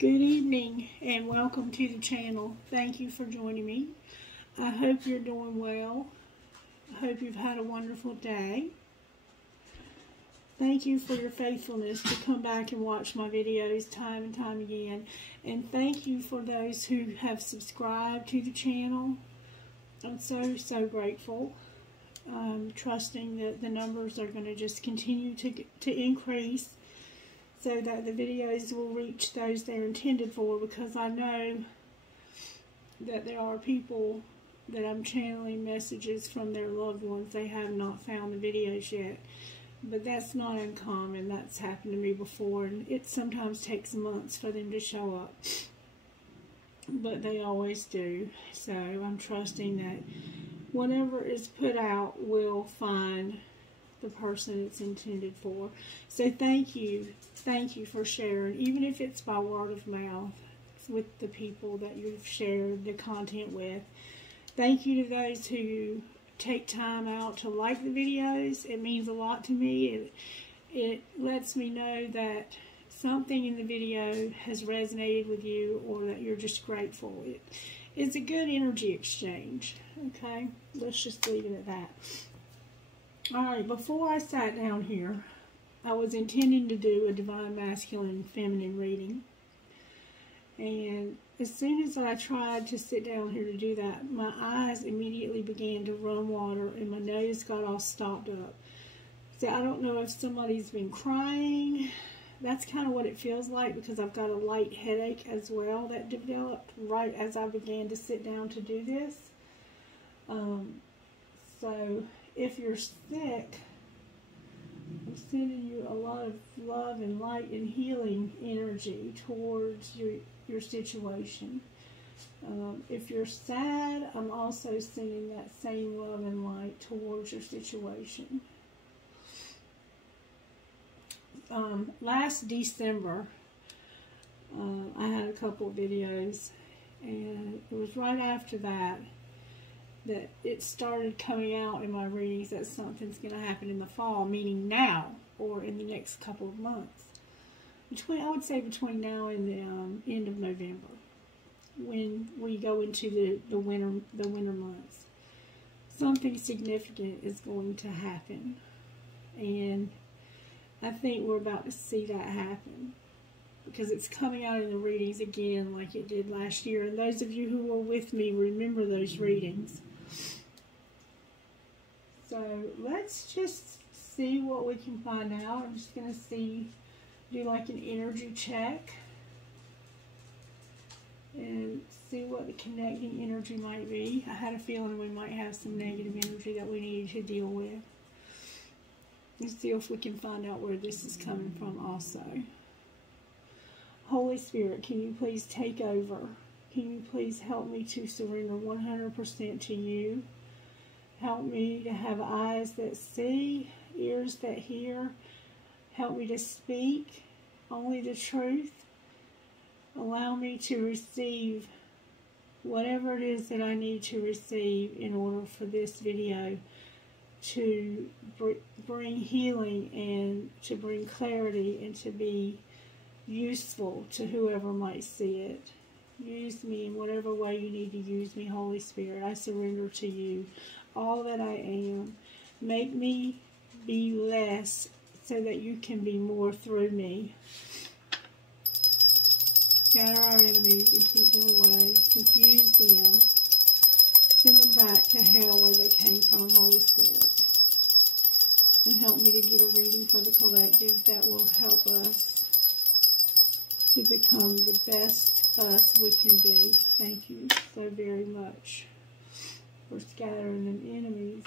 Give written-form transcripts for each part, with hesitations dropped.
Good evening and welcome to the channel. Thank you for joining me. I hope you're doing well. I hope you've had a wonderful day. Thank you for your faithfulness to come back and watch my videos time and time again. And thank you for those who have subscribed to the channel. I'm so grateful. I'm trusting that the numbers are going to just continue to increase, so that the videos will reach those they're intended for, because I know that there are people that I'm channeling messages from their loved ones. They have not found the videos yet, but that's not uncommon. That's happened to me before, and it sometimes takes months for them to show up, but they always do. So I'm trusting that whatever is put out will find the person it's intended for. So thank you for sharing, even if it's by word of mouth, with the people that you've shared the content with. Thank you to those who take time out to like the videos. It means a lot to me. It lets me know that something in the video has resonated with you, or that you're just grateful. It's a good energy exchange. Okay, let's just leave it at that. Alright, before I sat down here, I was intending to do a Divine Masculine Feminine reading. And as soon as I tried to sit down here to do that, my eyes immediately began to run water and my nose got all stopped up. So I don't know if somebody's been crying. That's kind of what it feels like, because I've got a light headache as well that developed right as I began to sit down to do this. So if you're sick, I'm sending you a lot of love and light and healing energy towards your situation. If you're sad, I'm also sending that same love and light towards your situation. Last December, I had a couple of videos, and it was right after that it started coming out in my readings that something's going to happen in the fall, meaning now, or in the next couple of months. I would say between now and the end of November, when we go into the winter months, something significant is going to happen, and I think we're about to see that happen, because it's coming out in the readings again like it did last year. And those of you who were with me remember those readings. So let's just see what we can find out. I'm just going to do like an energy check and see what the connecting energy might be. I had a feeling we might have some negative energy that we needed to deal with. Let's see if we can find out where this is coming from also. Holy Spirit, can you please take over? Can you please help me to surrender 100% to you? Help me to have eyes that see, ears that hear. Help me to speak only the truth. Allow me to receive whatever it is that I need to receive in order for this video to bring healing and to bring clarity and to be useful to whoever might see it. Use me in whatever way you need to use me, Holy Spirit. I surrender to you all that I am. Make me be less so that you can be more through me. Scatter our enemies and keep them away. Confuse them. Send them back to hell where they came from, Holy Spirit. And help me to get a reading for the collective that will help us to become the best us we can be. Thank you so very much for scattering them enemies.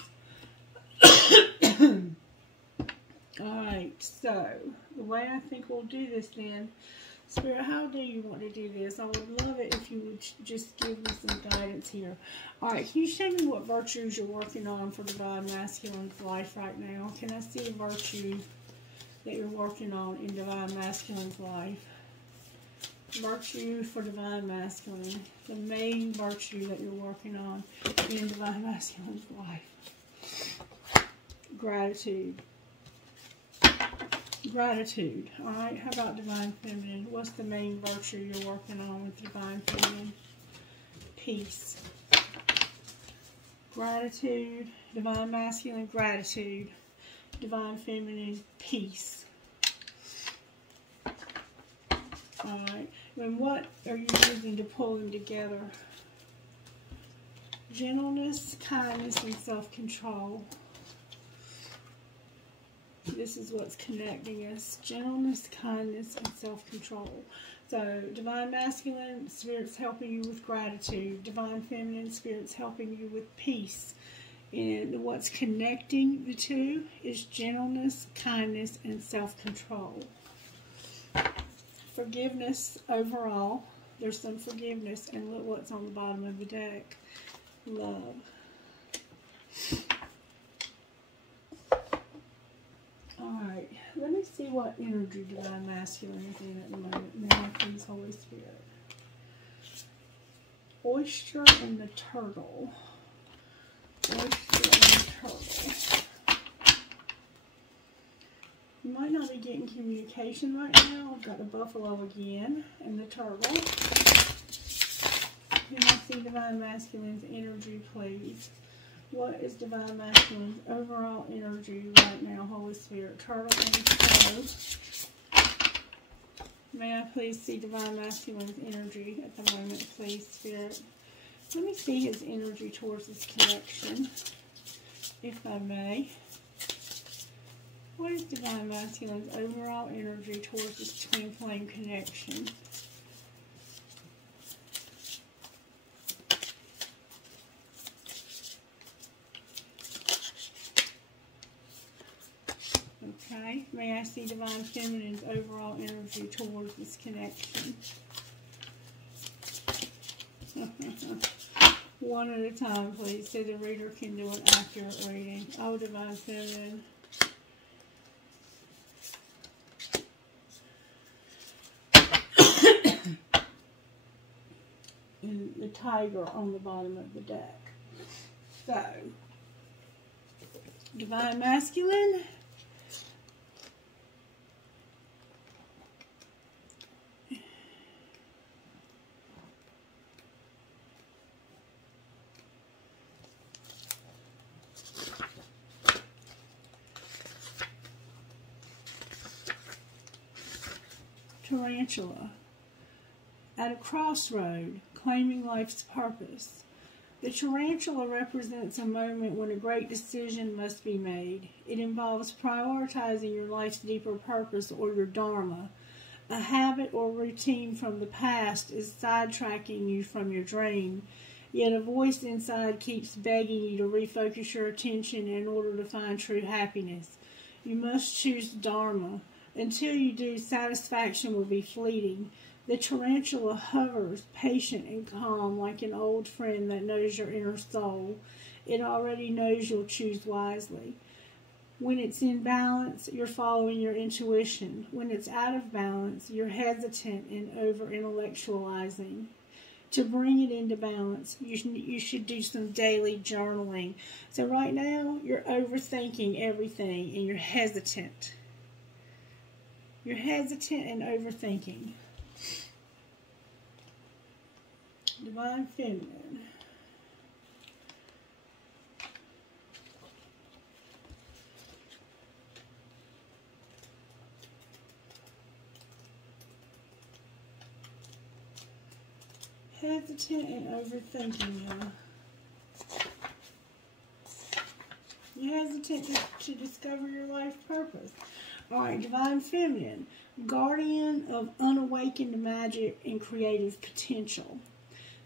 Alright, so the way I think we'll do this then, Spirit, how do you want to do this? I would love it if you would just give me some guidance here. Alright, can you show me what virtues you're working on for Divine Masculine's life right now? Can I see a virtue that you're working on in Divine Masculine's life? Virtue for Divine Masculine. The main virtue that you're working on in Divine Masculine's life. Gratitude. Gratitude. Alright, how about Divine Feminine? What's the main virtue you're working on with Divine Feminine? Peace. Gratitude. Divine Masculine, gratitude. Divine Feminine, peace. Alright, and what are you using to pull them together? Gentleness, kindness, and self-control. This is what's connecting us. Gentleness, kindness, and self-control. So, Divine Masculine, Spirit's helping you with gratitude. Divine Feminine, Spirit's helping you with peace. And what's connecting the two is gentleness, kindness, and self-control. Forgiveness overall. There's some forgiveness. And look what's on the bottom of the deck. Love. Alright, let me see what energy Divine Masculine is in at the moment. Now, please, Holy Spirit. Oyster and the turtle. Oyster and the turtle. You might not be getting communication right now. I've got the buffalo again and the turtle. Can I see Divine Masculine's energy, please? What is Divine Masculine's overall energy right now, Holy Spirit? Turtle and crow. May I please see Divine Masculine's energy at the moment, please, Spirit? Let me see his energy towards this connection, if I may. What is Divine Masculine's overall energy towards this twin flame connection? Okay, may I see Divine Feminine's overall energy towards this connection? One at a time, please, so the reader can do an accurate reading. Oh, Divine Feminine. And the tiger on the bottom of the deck. So, Divine Masculine. Tarantula. At a crossroad, claiming life's purpose. The tarantula represents a moment when a great decision must be made. It involves prioritizing your life's deeper purpose or your dharma. A habit or routine from the past is sidetracking you from your dream, yet a voice inside keeps begging you to refocus your attention in order to find true happiness. You must choose dharma. Until you do, satisfaction will be fleeting. The tarantula hovers, patient and calm, like an old friend that knows your inner soul. It already knows you'll choose wisely. When it's in balance, you're following your intuition. When it's out of balance, you're hesitant and over-intellectualizing. To bring it into balance, you should do some daily journaling. So right now, you're overthinking everything and you're hesitant. You're hesitant and overthinking. Divine Feminine. Hesitant and overthinking, y'all. You're hesitant to discover your life purpose. Alright, Divine Feminine. Guardian of unawakened magic and creative potential.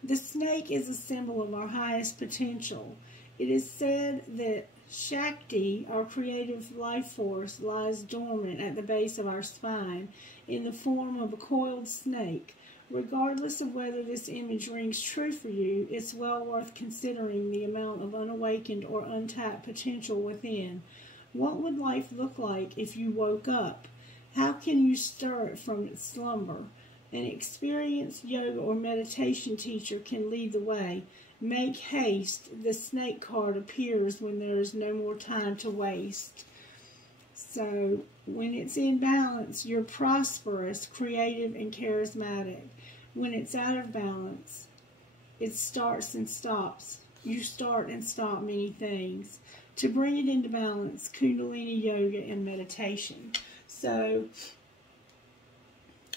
The snake is a symbol of our highest potential. It is said that Shakti, our creative life force, lies dormant at the base of our spine in the form of a coiled snake. Regardless of whether this image rings true for you, it's well worth considering the amount of unawakened or untapped potential within. What would life look like if you woke up? How can you stir it from its slumber? An experienced yoga or meditation teacher can lead the way. Make haste. The snake card appears when there is no more time to waste. So when it's in balance, you're prosperous, creative, and charismatic. When it's out of balance, it starts and stops. You start and stop many things. To bring it into balance, Kundalini yoga and meditation. So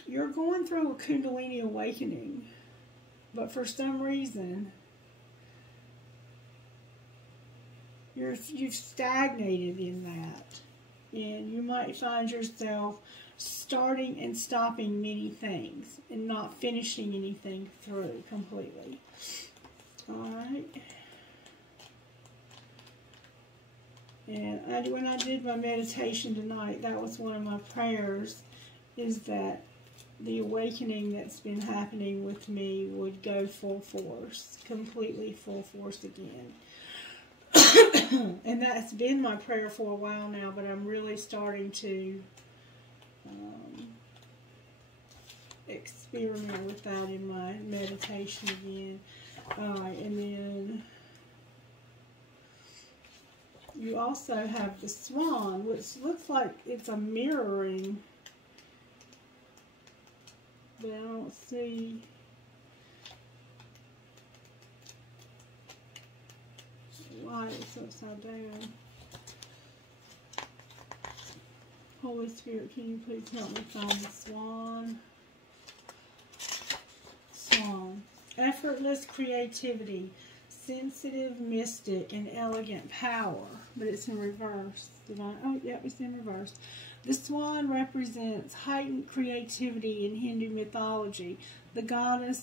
you're going through a Kundalini awakening, but for some reason, you've stagnated in that. And you might find yourself starting and stopping many things and not finishing anything through completely. Alright. And when I did my meditation tonight, that was one of my prayers, is that the awakening that's been happening with me would go full force, completely full force again. And that's been my prayer for a while now, but I'm really starting to experiment with that in my meditation again. Alright, and then you also have the swan, which looks like it's a mirroring, but I don't see. Why it's upside down. Holy Spirit, can you please help me find the swan? Swan. Effortless creativity, sensitive, mystic, and elegant power. But it's in reverse. Divine. Oh, yep, it's in reverse. The swan represents heightened creativity in Hindu mythology. The goddess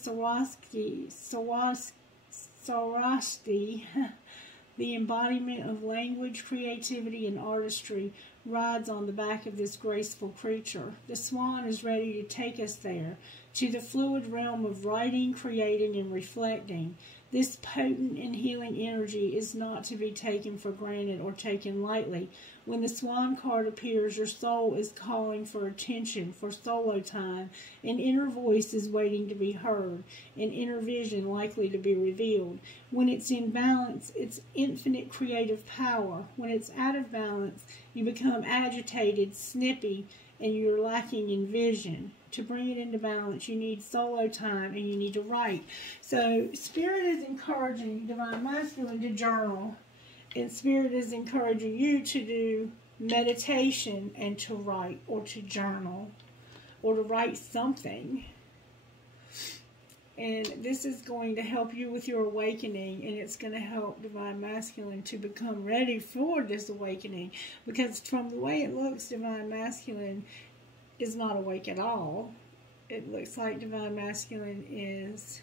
Saraswati, the embodiment of language, creativity, and artistry, rides on the back of this graceful creature. The swan is ready to take us there, to the fluid realm of writing, creating, and reflecting. This potent and healing energy is not to be taken for granted or taken lightly. When the swan card appears, your soul is calling for attention, for solo time. An inner voice is waiting to be heard, an inner vision likely to be revealed. When it's in balance, it's infinite creative power. When it's out of balance, you become agitated, snippy, and you're lacking in vision. To bring it into balance, you need solo time and you need to write. So Spirit is encouraging Divine Masculine to journal, and Spirit is encouraging you to do meditation and to write or to journal or to write something. And this is going to help you with your awakening, and it's going to help Divine Masculine to become ready for this awakening, because from the way it looks, Divine Masculine is not awake at all. It looks like Divine Masculine is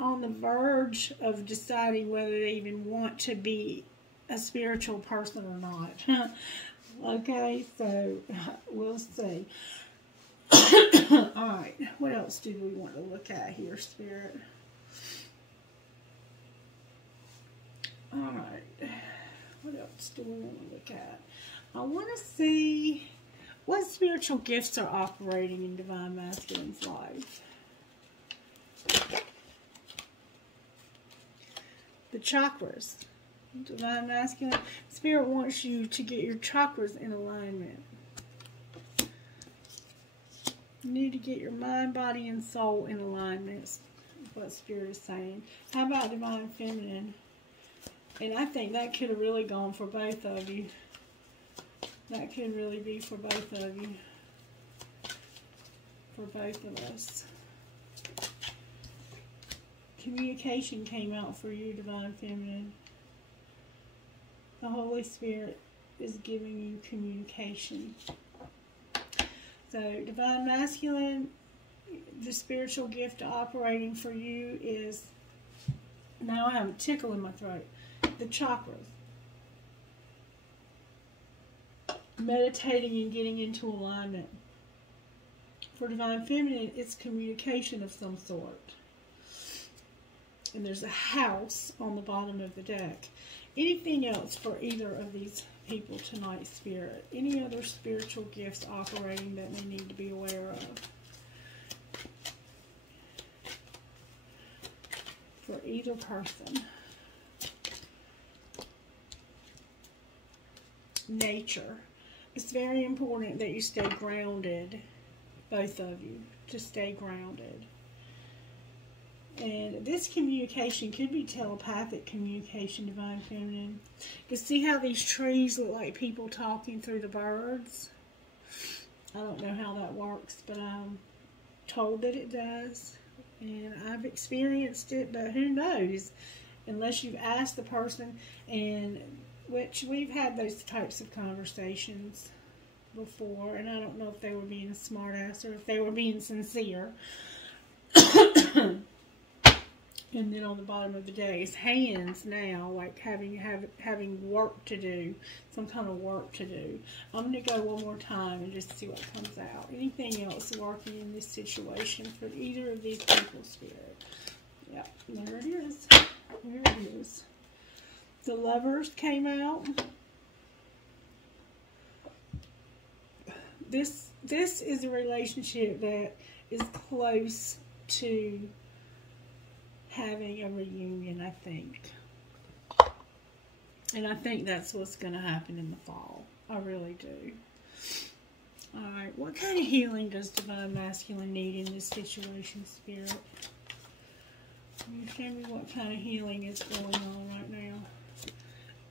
on the verge of deciding whether they even want to be a spiritual person or not. Okay, so we'll see. Alright, what else do we want to look at here, Spirit? Alright, what else do we want to look at? I want to see what spiritual gifts are operating in Divine Masculine's life. The chakras. Divine Masculine. Spirit wants you to get your chakras in alignment. You need to get your mind, body, and soul in alignment, is what Spirit is saying. How about Divine Feminine? And I think that could have really gone for both of you. That could really be for both of you. For both of us. Communication came out for you, Divine Feminine. The Holy Spirit is giving you communication. So, Divine Masculine, the spiritual gift operating for you is, now I have a tickle in my throat, the chakras. Meditating and getting into alignment. For Divine Feminine, it's communication of some sort. And there's a house on the bottom of the deck. Anything else for either of these people tonight, Spirit? Any other spiritual gifts operating that they need to be aware of? For either person. Nature. it's very important that you stay grounded, both of you, to stay grounded. And this communication could be telepathic communication, Divine Feminine. You see how these trees look like people talking through the birds? I don't know how that works, but I'm told that it does. And I've experienced it, but who knows? Unless you've asked the person, and which we've had those types of conversations before, and I don't know if they were being a smartass or if they were being sincere. And then on the bottom of the day is hands now, like having work to do, some kind of work to do. I'm going to go one more time and just see what comes out. Anything else working in this situation for either of these people, Spirit? Yep, there it is. There it is. The Lovers came out. This is a relationship that is close to having a reunion, I think. And I think that's what's going to happen in the fall. I really do. Alright, what kind of healing does Divine Masculine need in this situation, Spirit? Can you tell me what kind of healing is going on right now?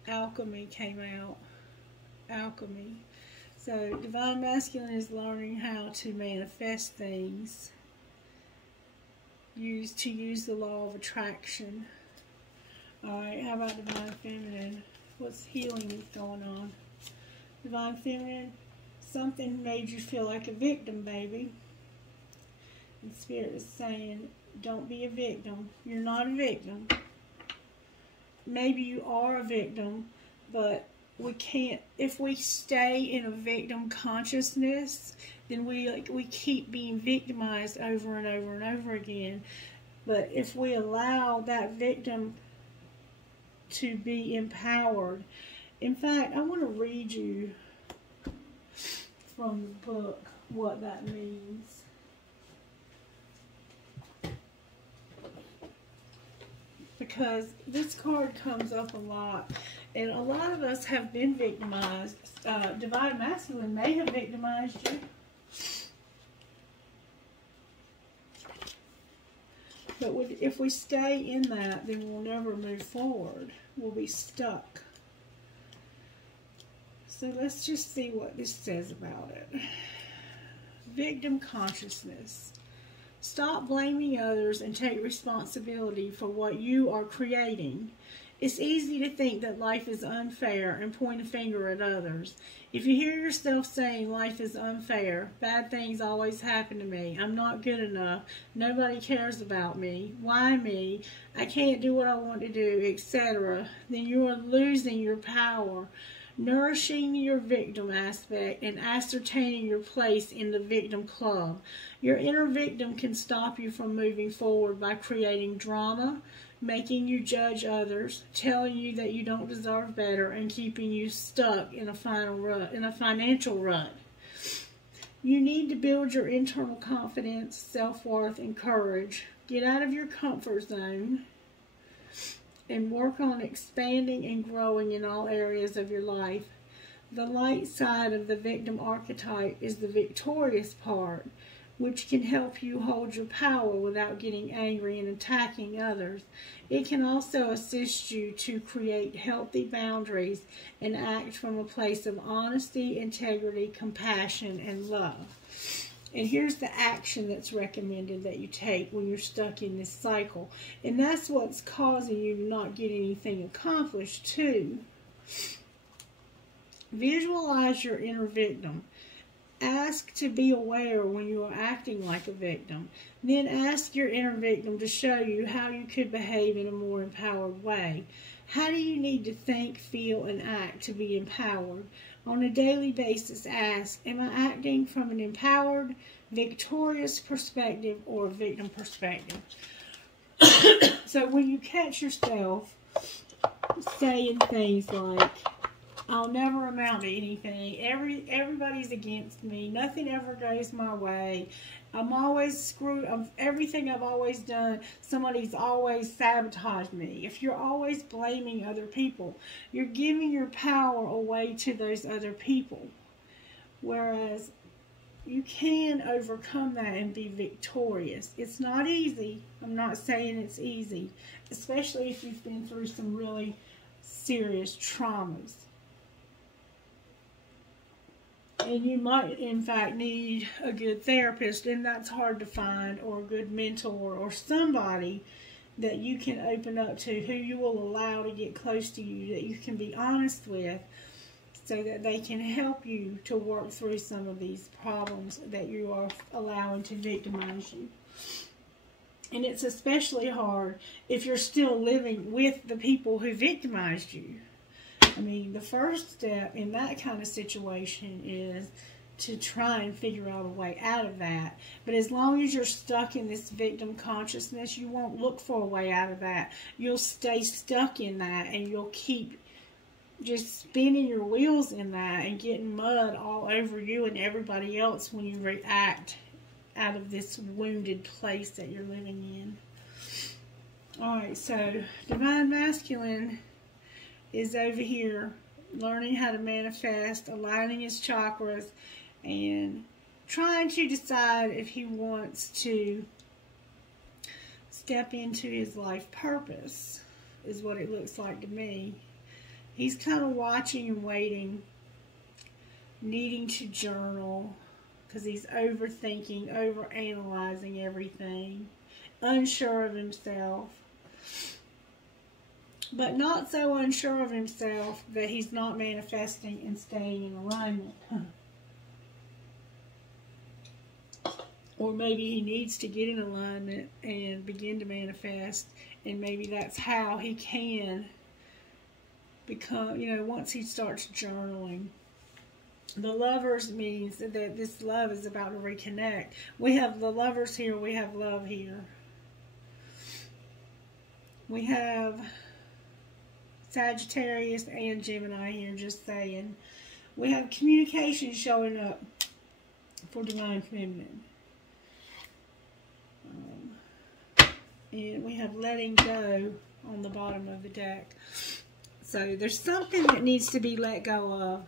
Alchemy came out. Alchemy. So, Divine Masculine is learning how to manifest things. To use the law of attraction. Alright, how about Divine Feminine? What's healing is going on? Divine Feminine, something made you feel like a victim, baby. And Spirit is saying, don't be a victim. You're not a victim. Maybe you are a victim, but we can't, if we stay in a victim consciousness, then we keep being victimized over and over and over again. But if we allow that victim to be empowered, in fact, I want to read you from the book what that means. Because this card comes up a lot, and a lot of us have been victimized. Divine Masculine may have victimized you. But if we stay in that, then we'll never move forward. We'll be stuck. So let's just see what this says about it. Victim consciousness. Stop blaming others and take responsibility for what you are creating. It's easy to think that life is unfair and point a finger at others. If you hear yourself saying life is unfair, bad things always happen to me, I'm not good enough, nobody cares about me, why me, I can't do what I want to do, etc., then you are losing your power. Nourishing your victim aspect and ascertaining your place in the victim club. Your inner victim can stop you from moving forward by creating drama, making you judge others, telling you that you don't deserve better, and keeping you stuck in a financial rut. You need to build your internal confidence, self-worth, and courage. Get out of your comfort zone and work on expanding and growing in all areas of your life. The light side of the victim archetype is the victorious part, which can help you hold your power without getting angry and attacking others. It can also assist you to create healthy boundaries and act from a place of honesty, integrity, compassion, and love. And here's the action that's recommended that you take when you're stuck in this cycle. And that's what's causing you to not get anything accomplished, too. Visualize your inner victim. Ask to be aware when you are acting like a victim. Then ask your inner victim to show you how you could behave in a more empowered way. How do you need to think, feel, and act to be empowered? On a daily basis, ask, am I acting from an empowered, victorious perspective or a victim perspective? So when you catch yourself saying things like, I'll never amount to anything, everybody's against me, nothing ever goes my way, I'm always screwed, everything I've always done, somebody's always sabotaged me. If you're always blaming other people, you're giving your power away to those other people. Whereas you can overcome that and be victorious. It's not easy. I'm not saying it's easy, especially if you've been through some really serious traumas. And you might, in fact, need a good therapist, and that's hard to find, or a good mentor, or somebody that you can open up to, who you will allow to get close to you, that you can be honest with, so that they can help you to work through some of these problems that you are allowing to victimize you. And it's especially hard if you're still living with the people who victimized you. I mean, the first step in that kind of situation is to try and figure out a way out of that. But as long as you're stuck in this victim consciousness, you won't look for a way out of that. You'll stay stuck in that, and you'll keep just spinning your wheels in that and getting mud all over you and everybody else when you react out of this wounded place that you're living in. Alright, so Divine Masculine is over here learning how to manifest, aligning his chakras, and trying to decide if he wants to step into his life purpose, is what it looks like to me. He's kind of watching and waiting, needing to journal, because he's overthinking, overanalyzing everything, unsure of himself, but not so unsure of himself that he's not manifesting and staying in alignment. Or maybe he needs to get in alignment and begin to manifest, and maybe that's how he can become, once he starts journaling. The Lovers means that this love is about to reconnect. We have the Lovers here, we have love here. We have Sagittarius and Gemini here, just saying. We have communication showing up for Divine Feminine. And we have letting go on the bottom of the deck. So there's something that needs to be let go of.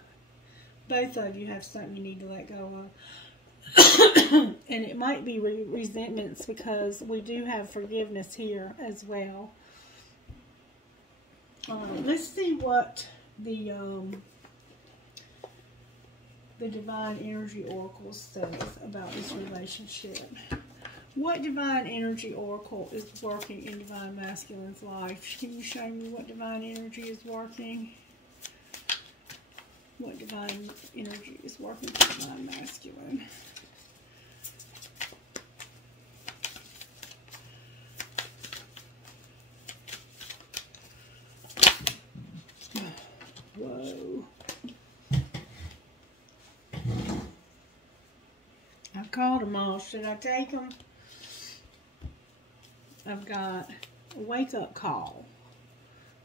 Both of you have something you need to let go of. And it might be resentments, because we do have forgiveness here as well. Let's see what the Divine Energy Oracle says about this relationship. What Divine Energy Oracle is working in Divine Masculine's life? Can you show me what Divine Energy is working? What Divine Energy is working for Divine Masculine? Whoa. I've called them all. Should I take them? I've got a wake-up call.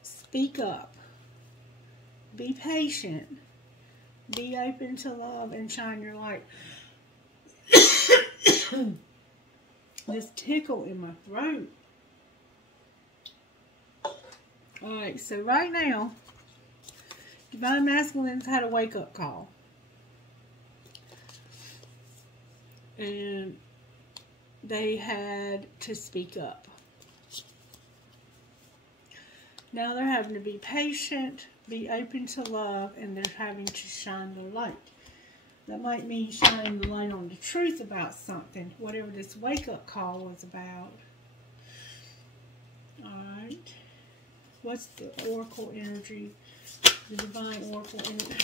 Speak up. Be patient. Be open to love and shine your light. This tickle in my throat. Alright, so right now, Divine Masculine's had a wake-up call. And they had to speak up. Now they're having to be patient, be open to love, and they're having to shine the light. That might mean shining the light on the truth about something, whatever this wake-up call was about. Alright. What's the Oracle energy? The Divine Oracle energy.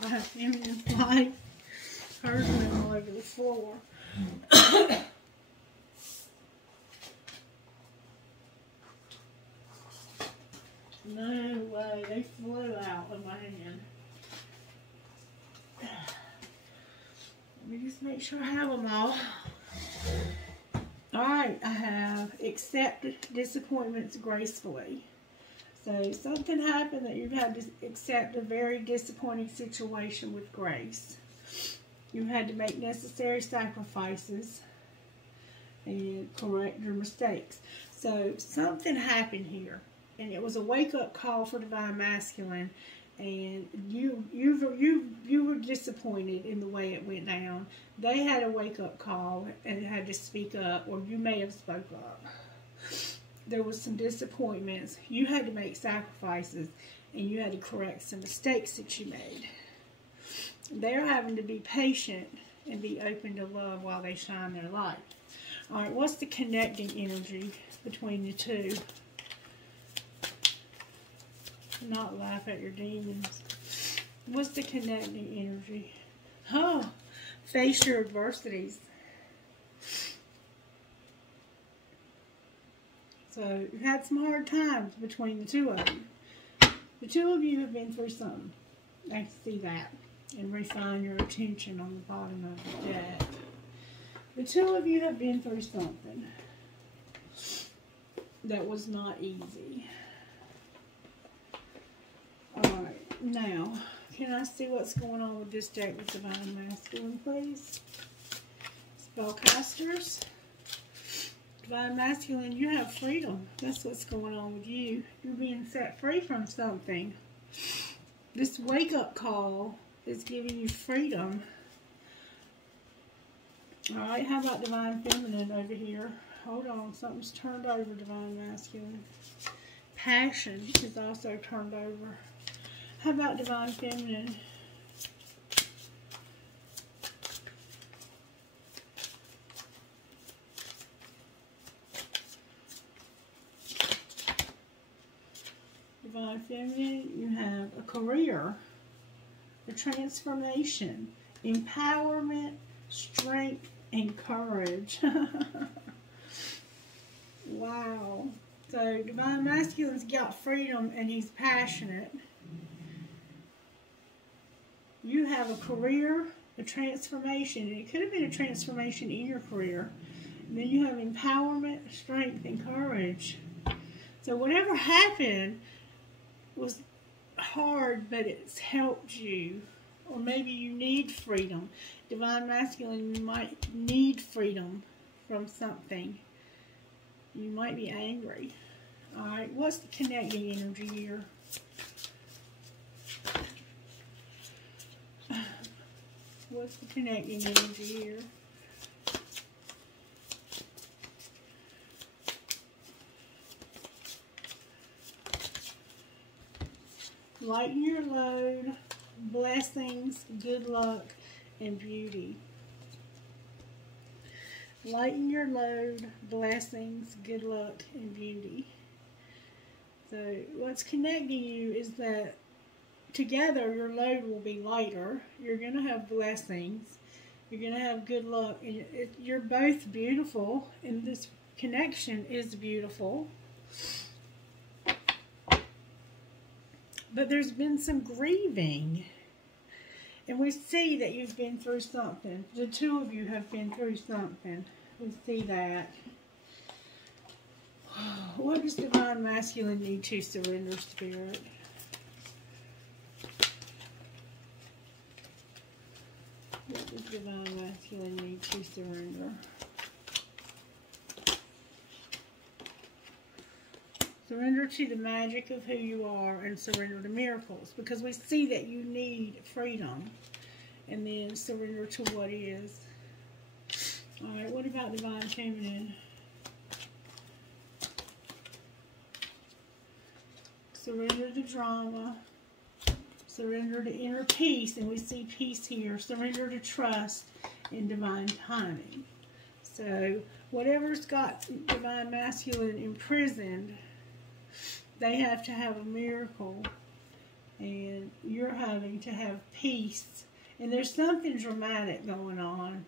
Divine Feminine's life. Hers went all over the floor. No way, they flew out of my hand. Let me just make sure I have them all. Alright, I have accept disappointments gracefully. So something happened that you've had to accept a very disappointing situation with grace. You had to make necessary sacrifices and correct your mistakes. So something happened here. And it was a wake-up call for Divine Masculine and you were disappointed in the way it went down. They had a wake-up call and had to speak up, or you may have spoke up. There was some disappointments. You had to make sacrifices, and you had to correct some mistakes that you made. They're having to be patient and be open to love while they shine their light. All right, what's the connecting energy between the two? Not laugh at your demons. What's the connecting energy? Oh, face your adversities. So you had some hard times between the two of you. The two of you have been through something. I can see that. And refine your attention on the bottom of the deck. The two of you have been through something that was not easy. Alright, now, can I see what's going on with this deck with Divine Masculine, please? Spellcasters. Divine Masculine, you have freedom. That's what's going on with you. You're being set free from something. This wake-up call is giving you freedom. Alright, how about Divine Feminine over here? Hold on, something's turned over, Divine Masculine. Passion is also turned over. How about Divine Feminine? Divine Feminine, you have a career, a transformation, empowerment, strength, and courage. Wow. So Divine Masculine's got freedom and he's passionate. You have a career, a transformation, and it could have been a transformation in your career. And then you have empowerment, strength, and courage. So whatever happened was hard, but it's helped you. Or maybe you need freedom. Divine Masculine, you might need freedom from something. You might be angry. Alright, what's the connecting energy here? What's the connecting energy here? Lighten your load, blessings, good luck, and beauty. Lighten your load, blessings, good luck, and beauty. So what's connecting you is that together your load will be lighter. You're going to have blessings. You're going to have good luck. And you're both beautiful, and this connection is beautiful. But there's been some grieving. And we see that you've been through something. The two of you have been through something. We see that. What does Divine Masculine need to surrender, Spirit? What does Divine Masculine need to surrender? Surrender to the magic of who you are and surrender to miracles. Because we see that you need freedom. And then surrender to what is. Alright, what about Divine Feminine? Surrender to drama. Surrender to inner peace. And we see peace here. Surrender to trust and divine timing. So, whatever's got Divine Masculine imprisoned, they have to have a miracle, and you're having to have peace. And there's something dramatic going on.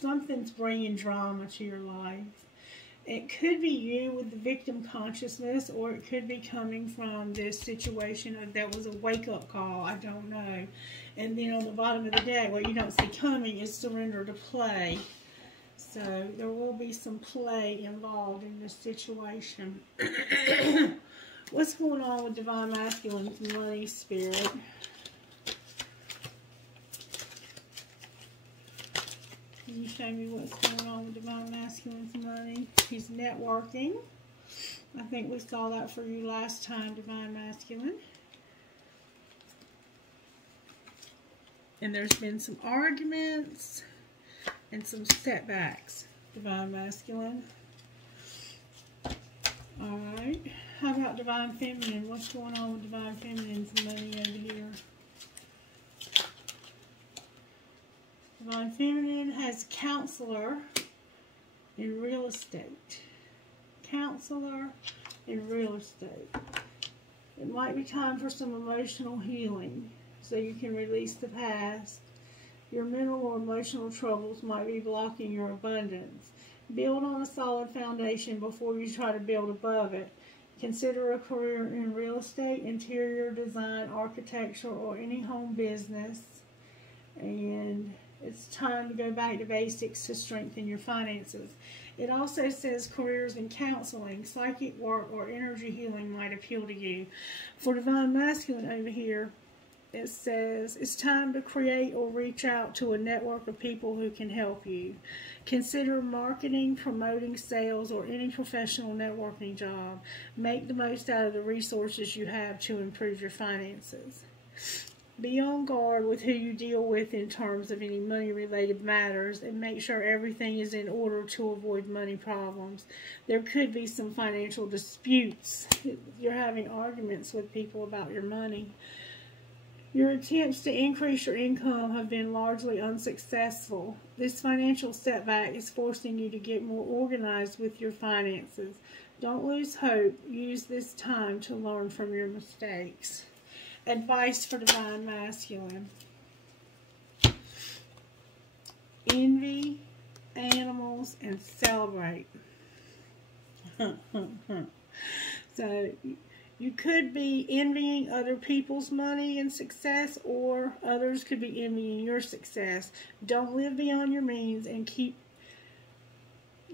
Something's bringing drama to your life. It could be you with the victim consciousness, or it could be coming from this situation that was a wake-up call. I don't know. And then on the bottom of the deck, what you don't see coming is surrender to play. So there will be some play involved in this situation. What's going on with Divine Masculine's money, Spirit? Can you show me what's going on with Divine Masculine's money? He's networking. I think we saw that for you last time, Divine Masculine. And there's been some arguments and some setbacks, Divine Masculine. Alright, how about Divine Feminine? What's going on with Divine Feminine's money over here? Divine Feminine has counselor in real estate. Counselor in real estate. It might be time for some emotional healing so you can release the past. Your mental or emotional troubles might be blocking your abundance. Build on a solid foundation before you try to build above it. Consider a career in real estate, interior design, architecture, or any home business. And it's time to go back to basics to strengthen your finances. It also says careers in counseling, psychic work, or energy healing might appeal to you. For Divine Masculine over here, it says it's time to create or reach out to a network of people who can help you. Consider marketing, promoting sales, or any professional networking job. Make the most out of the resources you have to improve your finances. Be on guard with who you deal with in terms of any money-related matters, and make sure everything is in order to avoid money problems. There could be some financial disputes. You're having arguments with people about your money. Your attempts to increase your income have been largely unsuccessful. This financial setback is forcing you to get more organized with your finances. Don't lose hope. Use this time to learn from your mistakes. Advice for Divine Masculine. Envy animals and celebrate. So you could be envying other people's money and success, or others could be envying your success. Don't live beyond your means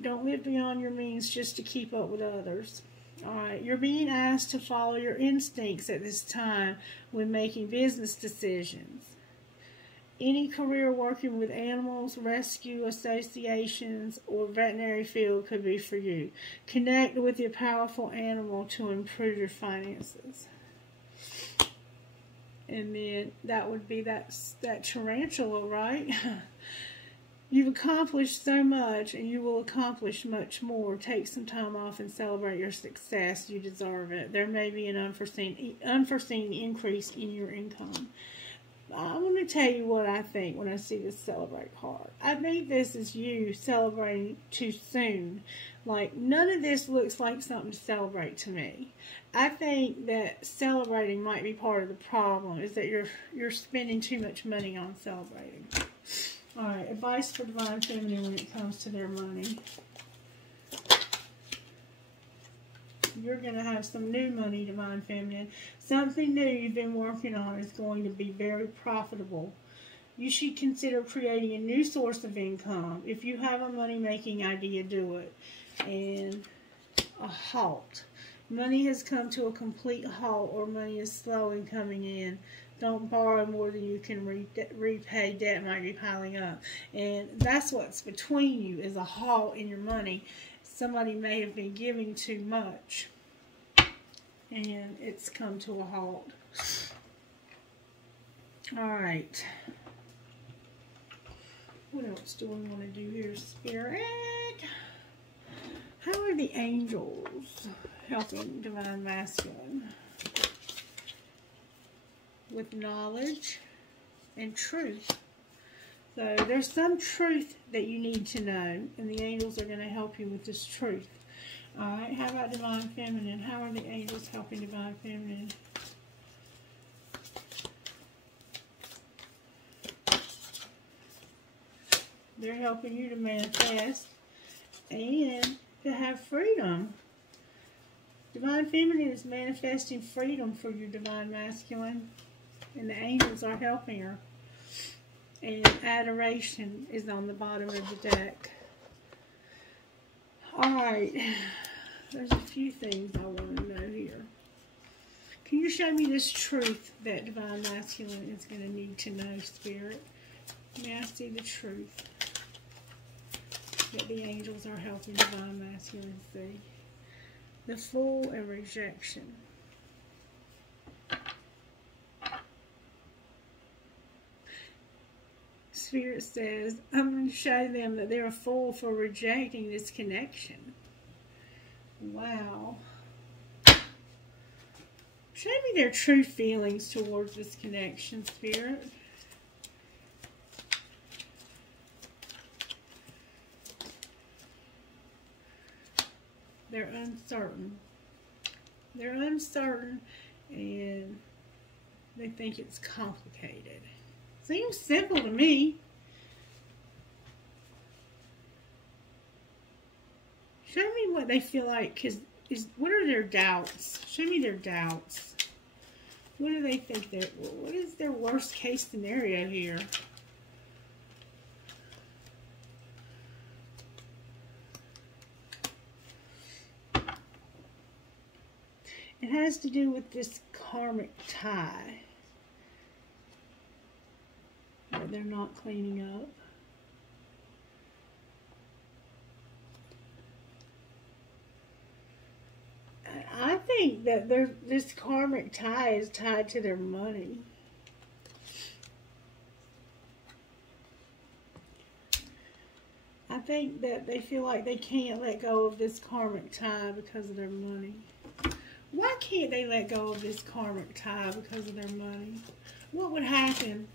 don't live beyond your means just to keep up with others. Alright, you're being asked to follow your instincts at this time when making business decisions. Any career working with animals, rescue associations, or veterinary field could be for you. Connect with your powerful animal to improve your finances. And then that would be that tarantula, right? You've accomplished so much, and you will accomplish much more. Take some time off and celebrate your success. You deserve it. There may be an unforeseen increase in your income. I'm going to tell you what I think when I see this celebrate card. I think this is you celebrating too soon. Like, none of this looks like something to celebrate to me. I think that celebrating might be part of the problem, is that you're spending too much money on celebrating. Alright, advice for Divine Feminine when it comes to their money. You're going to have some new money, Divine Feminine. Something new you've been working on is going to be very profitable. You should consider creating a new source of income. If you have a money-making idea, do it. And a halt. Money has come to a complete halt, or money is slow in coming in. Don't borrow more than you can repay. Debt might be piling up. And that's what's between you, is a halt in your money. Somebody may have been giving too much, and it's come to a halt. Alright. What else do we want to do here, Spirit? How are the angels helping Divine Masculine? With knowledge and truth. So there's some truth that you need to know, and the angels are going to help you with this truth. Alright, how about Divine Feminine? How are the angels helping Divine Feminine? They're helping you to manifest and to have freedom. Divine Feminine is manifesting freedom for your Divine Masculine, and the angels are helping her. And adoration is on the bottom of the deck. Alright, there's a few things I want to know here. Can you show me this truth that Divine Masculine is going to need to know, Spirit? May I see the truth that the angels are helping Divine Masculine see? The Fool and rejection. Spirit says, I'm going to show them that they're a fool for rejecting this connection. Wow. Show me their true feelings towards this connection, Spirit. They're uncertain. They're uncertain, and they think it's complicated. Seems simple to me. Show me what they feel like, because what are their doubts? Show me their doubts. What do they think what is their worst case scenario here? It has to do with this karmic tie that they're not cleaning up. I think that this karmic tie is tied to their money. I think that they feel like they can't let go of this karmic tie because of their money. Why can't they let go of this karmic tie because of their money? What would happen?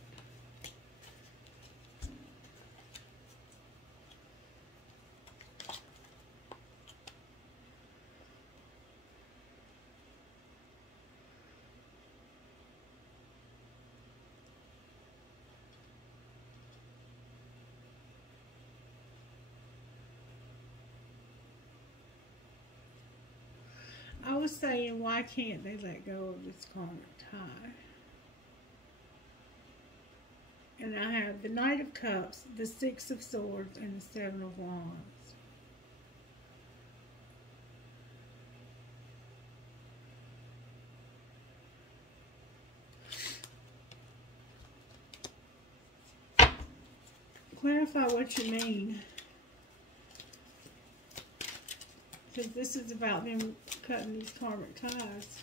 I was saying, why can't they let go of this karmic tie? And I have the Knight of Cups, the Six of Swords, and the Seven of Wands. Clarify what you mean. Because this is about them cutting these karmic ties.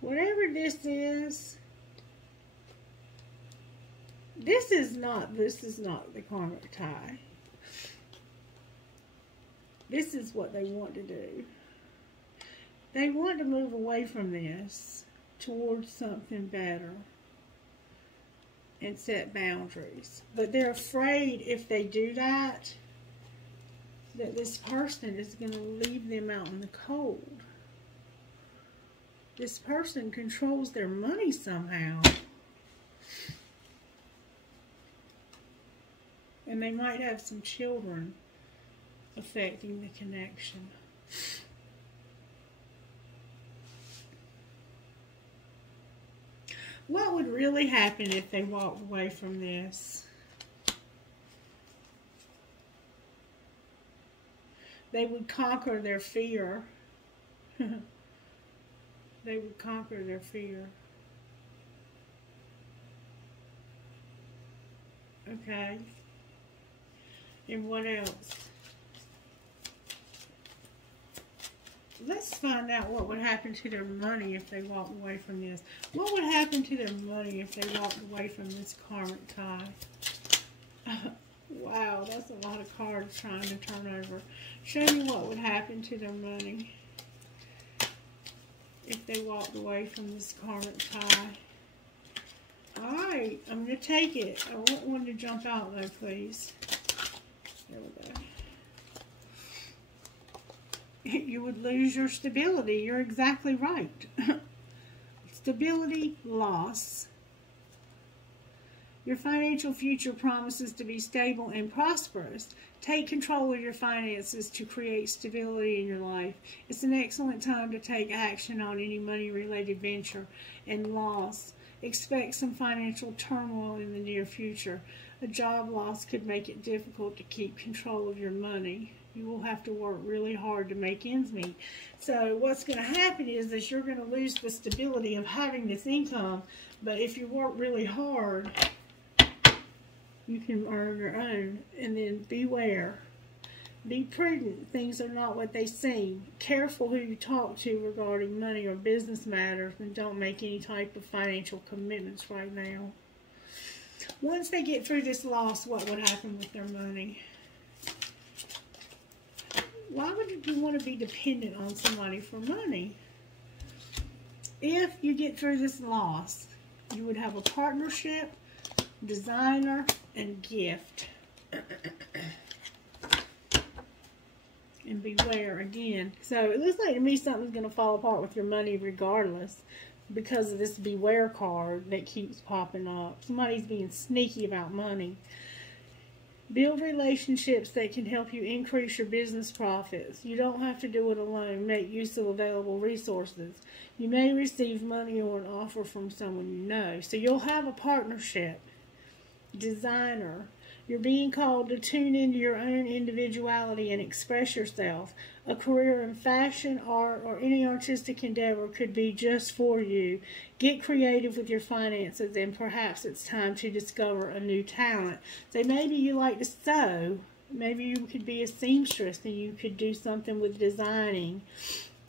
Whatever this is not the karmic tie. This is what they want to do. They want to move away from this towards something better and set boundaries. But they're afraid if they do that this person is going to leave them out in the cold. This person controls their money somehow. And they might have some children affecting the connection. What would really happen if they walked away from this? They would conquer their fear. They would conquer their fear. Okay. And what else? Let's find out what would happen to their money if they walked away from this. What would happen to their money if they walked away from this karmic tie? Wow, that's a lot of cards trying to turn over. Show me what would happen to their money if they walked away from this karmic tie. Alright, I'm going to take it. I want one to jump out though, please. There we go. You would lose your stability. You're exactly right. Stability, loss. Your financial future promises to be stable and prosperous. Take control of your finances to create stability in your life. It's an excellent time to take action on any money-related venture. And loss. Expect some financial turmoil in the near future. A job loss could make it difficult to keep control of your money. You will have to work really hard to make ends meet. So what's going to happen is that you're going to lose the stability of having this income. But if you work really hard, you can earn your own. And then beware. Be prudent. Things are not what they seem. Careful who you talk to regarding money or business matters, and don't make any type of financial commitments right now. Once they get through this loss, what would happen with their money? Why would you want to be dependent on somebody for money? If you get through this loss, you would have a partnership, designer, and gift. And beware again. So it looks like to me something's going to fall apart with your money regardless, because of this beware card that keeps popping up. Somebody's being sneaky about money. Build relationships that can help you increase your business profits. You don't have to do it alone. Make use of available resources. You may receive money or an offer from someone you know. So you'll have a partnership. Designer. You're being called to tune into your own individuality and express yourself. A career in fashion, art, or any artistic endeavor could be just for you. Get creative with your finances, and perhaps it's time to discover a new talent. So maybe you like to sew. Maybe you could be a seamstress and you could do something with designing.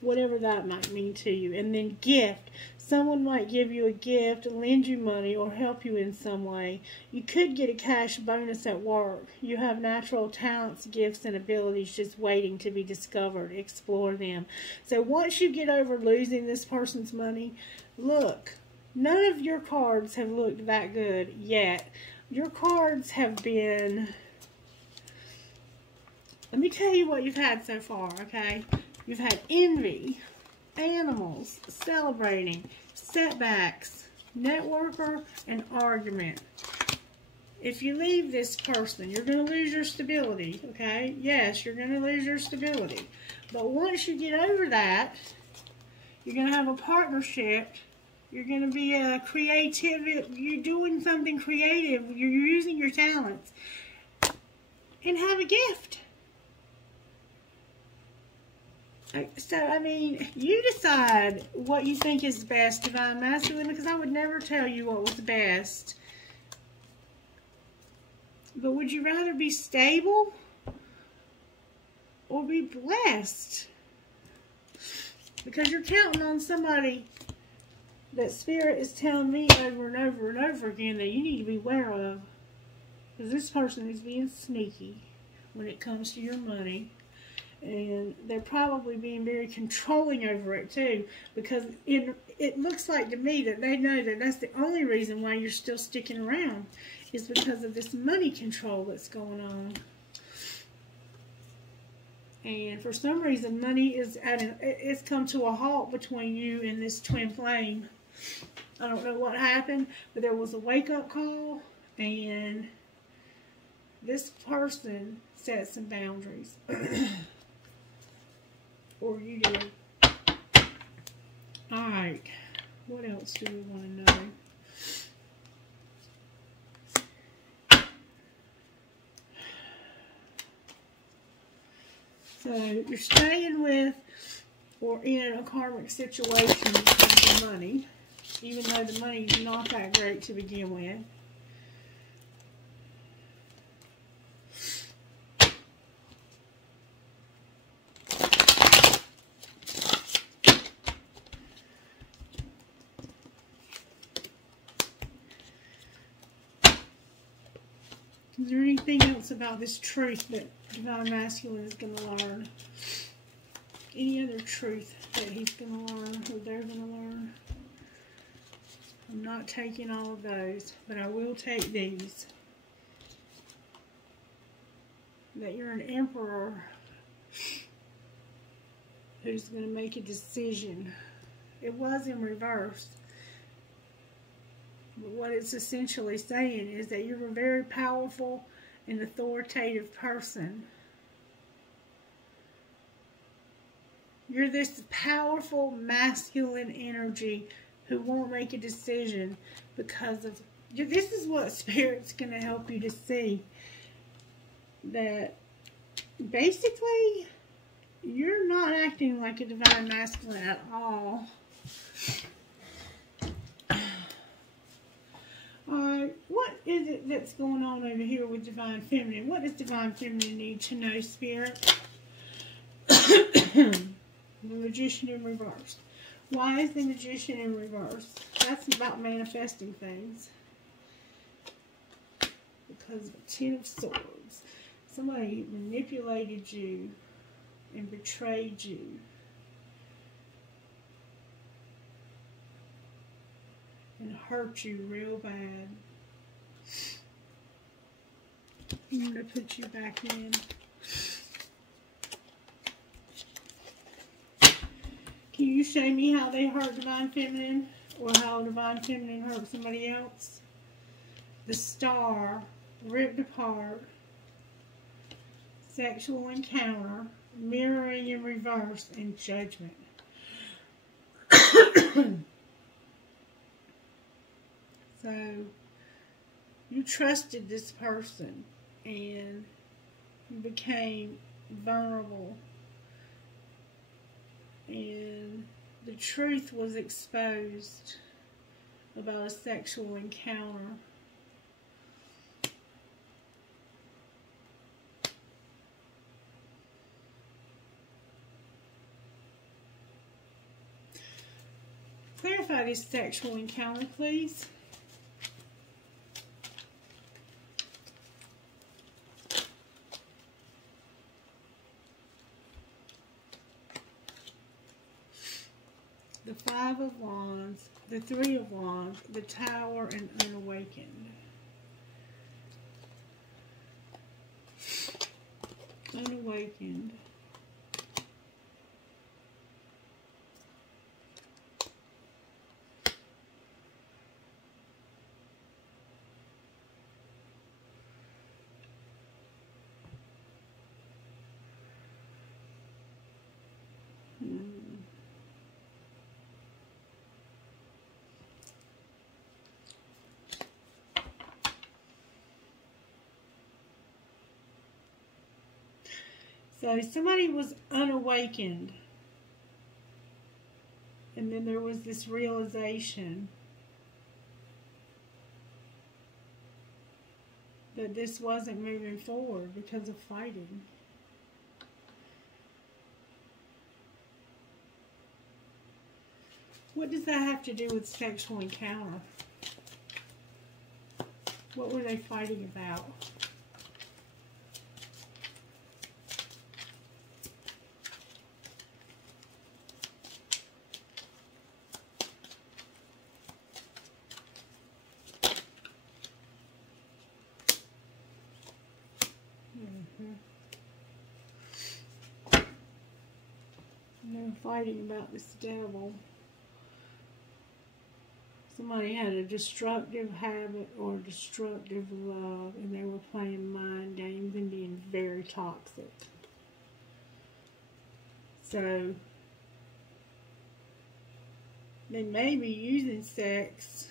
Whatever that might mean to you. And then gift. Someone might give you a gift, lend you money, or help you in some way. You could get a cash bonus at work. You have natural talents, gifts, and abilities just waiting to be discovered. Explore them. So once you get over losing this person's money, look, none of your cards have looked that good yet. Your cards have been... Let me tell you what you've had so far, okay? You've had envy, animals, celebrating, setbacks, networker, and argument. If you leave this person, you're going to lose your stability, okay? Yes, you're going to lose your stability. But once you get over that, you're going to have a partnership. You're going to be a creative. You're doing something creative. You're using your talents. And have a gift. So, I mean, you decide what you think is best, Divine Masculine, because I would never tell you what was best. But would you rather be stable or be blessed? Because you're counting on somebody that Spirit is telling me over and over and over again that you need to be aware of. Because this person is being sneaky when it comes to your money. And they're probably being very controlling over it too, because it looks like to me that they know that that's the only reason why you're still sticking around, is because of this money control that's going on. And for some reason, money is it's come to a halt between you and this twin flame. I don't know what happened, but there was a wake-up call, and this person set some boundaries. Or you did. Alright. What else do we want to know? So, you're staying with or in a karmic situation with the money, even though the money's not that great to begin with. Is there anything else about this truth that Divine Masculine is going to learn? Any other truth that he's going to learn or they're going to learn? I'm not taking all of those, but I will take these. That you're an emperor who's going to make a decision. It was in reverse. But what it's essentially saying is that you're a very powerful and authoritative person. You're this powerful masculine energy who won't make a decision because of... This is what Spirit's going to help you to see. That basically, you're not acting like a divine masculine at all. Alright, what is it that's going on over here with divine feminine? What does divine feminine need to know, Spirit? The Magician in reverse. Why is the Magician in reverse? That's about manifesting things. Because of the Ten of Swords. Somebody manipulated you and betrayed you. And hurt you real bad. I'm going to put you back in. Can you show me how they hurt divine feminine? Or how divine feminine hurt somebody else? The Star, ripped apart, sexual encounter, mirroring in reverse, and Judgment. So, you trusted this person and you became vulnerable. And the truth was exposed about a sexual encounter. Clarify this sexual encounter, please. The Five of Wands, the Three of Wands, the Tower, and Unawakened. Unawakened. So somebody was unawakened, and then there was this realization that this wasn't moving forward because of fighting. What does that have to do with sexual encounter? What were they fighting about? They're fighting about this devil. Somebody had a destructive habit or destructive love, and they were playing mind games and being very toxic. So, they may be using sex.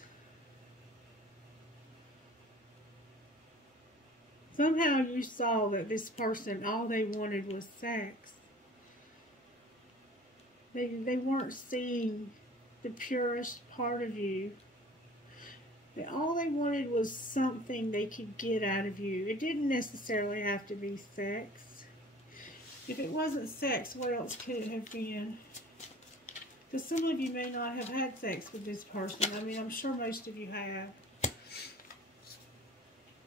Somehow you saw that this person, all they wanted was sex. They weren't seeing the purest part of you. All they wanted was something they could get out of you. It didn't necessarily have to be sex. If it wasn't sex, what else could it have been? Because some of you may not have had sex with this person. I mean, I'm sure most of you have.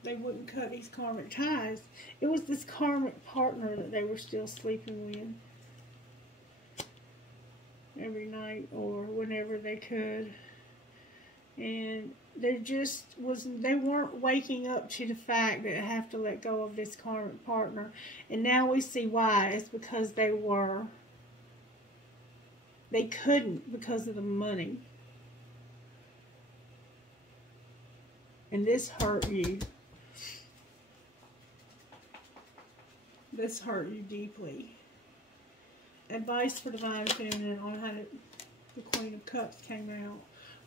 They wouldn't cut these karmic ties. It was this karmic partner that they were still sleeping with every night or whenever they could. And they weren't waking up to the fact that they have to let go of this karmic partner. And now we see why. It's because they couldn't because of the money. And this hurt you. This hurt you deeply. Advice for Divine Feminine on how the Queen of Cups came out.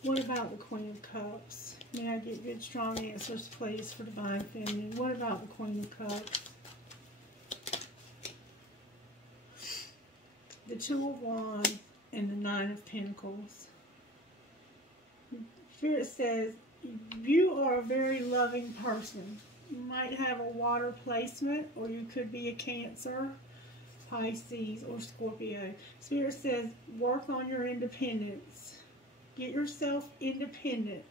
What about the Queen of Cups? May I get good, strong answers, please, for Divine Feminine? What about the Queen of Cups? the Two of Wands, and the Nine of Pentacles. Spirit says you are a very loving person. You might have a water placement, or you could be a Cancer, Pisces, or Scorpio. Spirit says work on your independence. Get yourself independent.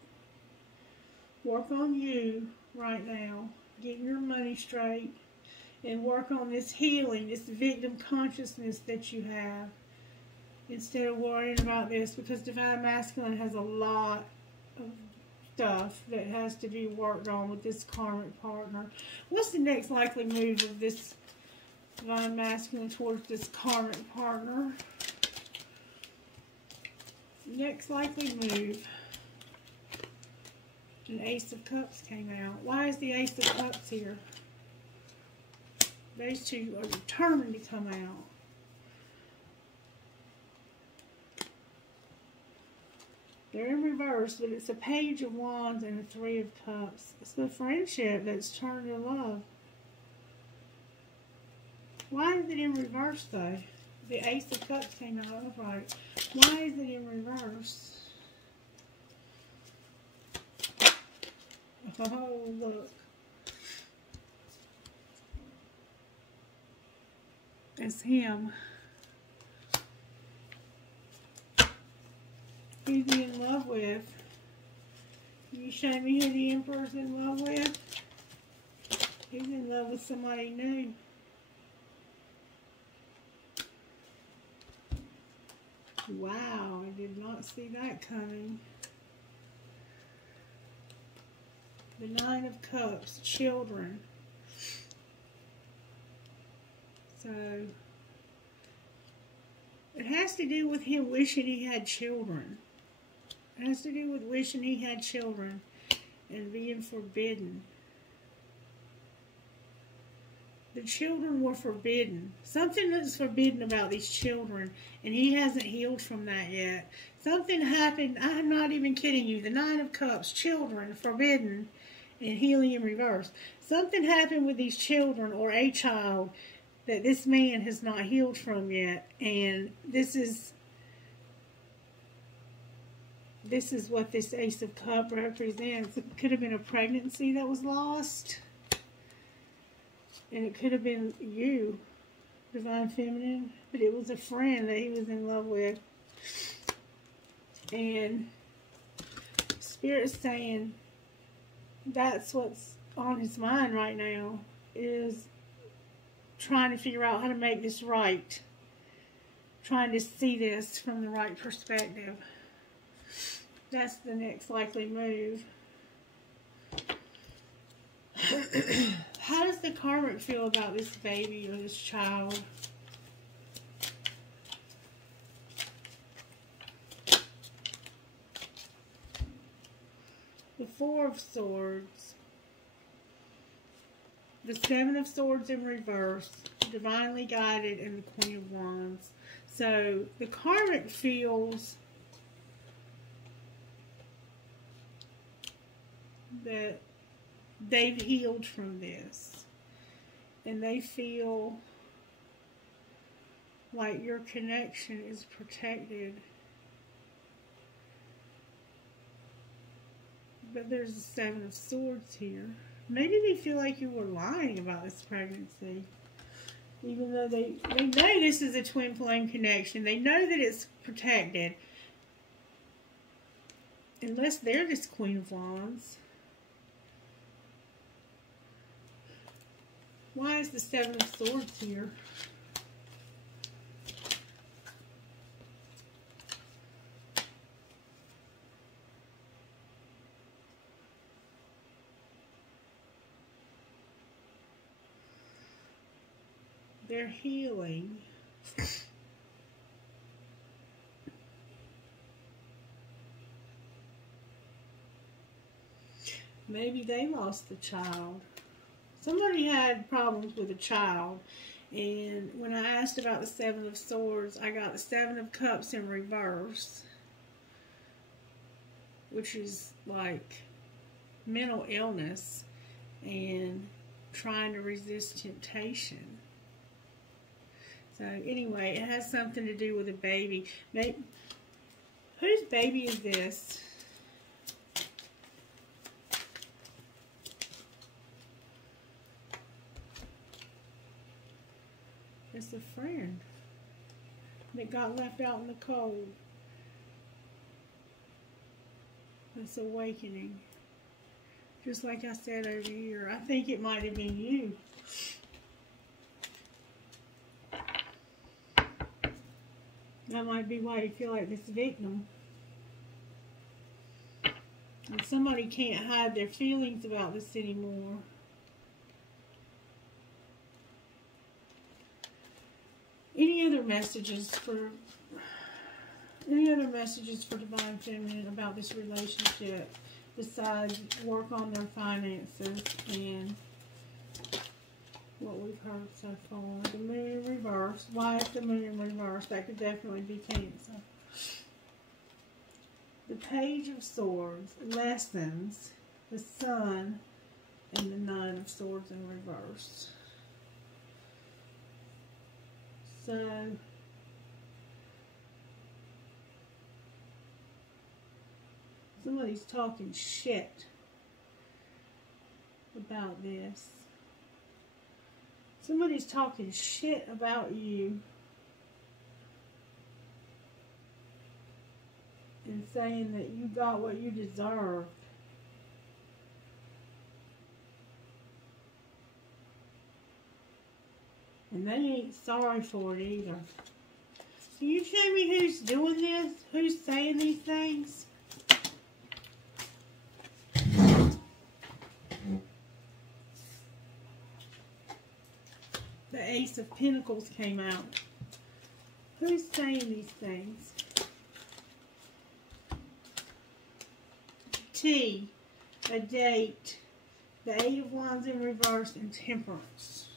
Work on you right now. Get your money straight. And work on this healing, this victim consciousness that you have. Instead of worrying about this, because Divine Masculine has a lot of stuff that has to be worked on with this karmic partner. What's the next likely move of this Divine Masculine towards this karmic partner? Next likely move. An Ace of Cups came out. Why is the Ace of Cups here? These two are determined to come out. They're in reverse, but it's a Page of Wands and a Three of Cups. It's the friendship that's turned to love. Why is it in reverse, though? The Ace of Cups came out upright. Why is it in reverse? Oh, look. It's him. Who's he in love with? Can you show me who the Emperor's in love with? He's in love with somebody new. Wow, I did not see that coming. The Nine of Cups, children. So, it has to do with him wishing he had children. It has to do with wishing he had children and being forbidden. The children were forbidden. Something that's forbidden about these children, and he hasn't healed from that yet. Something happened, I'm not even kidding you, the Nine of Cups, children, forbidden, and healing in reverse. Something happened with these children, or a child, that this man has not healed from yet, and this is what this Ace of Cups represents. It could have been a pregnancy that was lost, and it could have been you, Divine Feminine, but it was a friend that he was in love with, and Spirit's saying that's what's on his mind right now, is trying to figure out how to make this right. Trying to see this from the right perspective. That's the next likely move. How does the Karmic feel about this baby or this child? The Four of Swords. The Seven of Swords in reverse, divinely guided, and the Queen of Wands. So the Karmic feels that they've healed from this, and they feel like your connection is protected. But there's the Seven of Swords here. Maybe they feel like you were lying about this pregnancy. Even though they know this is a twin flame connection. They know that it's protected. Unless they're this Queen of Wands. Why is the Seven of Swords here? They're healing. Maybe they lost the child. Somebody had problems with a child. And when I asked about the Seven of Swords, I got the Seven of Cups in reverse. Which is like mental illness and trying to resist temptation. So anyway, it has something to do with a baby. Whose baby is this? It's a friend that got left out in the cold. It's awakening. Just like I said over here. I think it might have been you. That might be why you feel like this victim. And somebody can't hide their feelings about this anymore. Any other messages for Divine Feminine about this relationship besides work on their finances and what we've heard so far? The Moon in reverse. Why is the Moon in reverse? That could definitely be Cancer. The Page of Swords. Lessons. The Sun. And the Nine of Swords in reverse. So, somebody's talking shit about this. Somebody's talking shit about you and saying that you got what you deserve. And they ain't sorry for it either. Can you show me who's doing this? Who's saying these things? The Ace of Pentacles came out. Who's saying these things? T, a date, the Eight of Wands in reverse, and Temperance.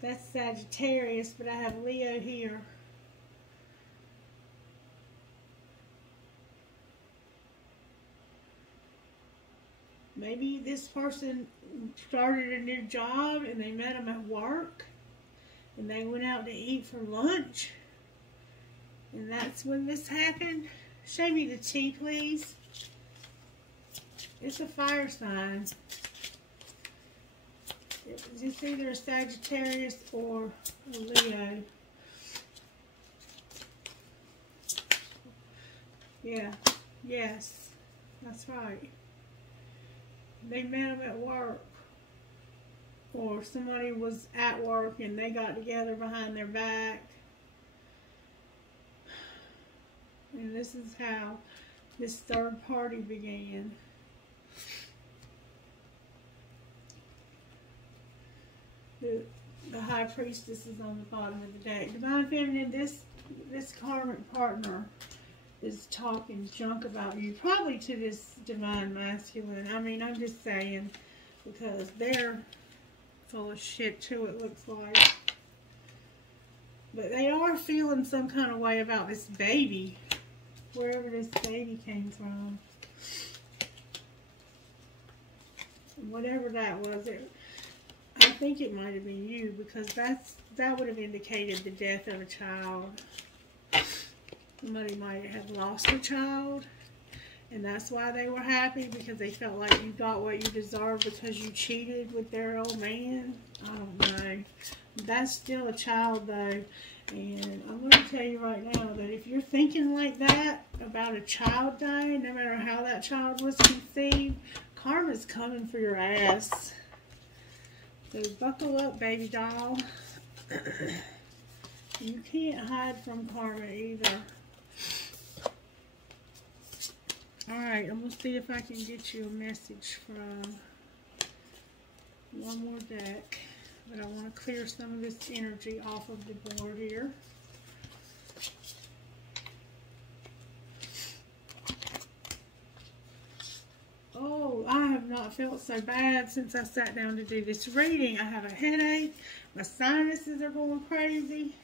That's Sagittarius, but I have Leo here. Maybe this person started a new job and they met him at work and they went out to eat for lunch. And that's when this happened. Show me the T, please. It's a fire sign. It's either a Sagittarius or a Leo. Yeah. Yes. That's right. They met him at work. Or somebody was at work and they got together behind their back. And this is how this third party began. The High Priestess is on the bottom of the deck. Divine Feminine, this karmic partner is talking junk about you. Probably to this Divine Masculine. I mean, I'm just saying. Because they're full of shit too, it looks like. But they are feeling some kind of way about this baby. Wherever this baby came from. Whatever that was, I think it might have been you, because that would have indicated the death of a child. Somebody might have lost a child, and that's why they were happy, because they felt like you got what you deserved because you cheated with their old man. I don't know. That's still a child, though, and I'm going to tell you right now that if you're thinking like that about a child dying, no matter how that child was conceived, karma's coming for your ass. So buckle up, baby doll. You can't hide from karma either. Alright, I'm going to see if I can get you a message from one more deck. But I want to clear some of this energy off of the board here. Oh, I have not felt so bad since I sat down to do this reading. I have a headache. My sinuses are going crazy.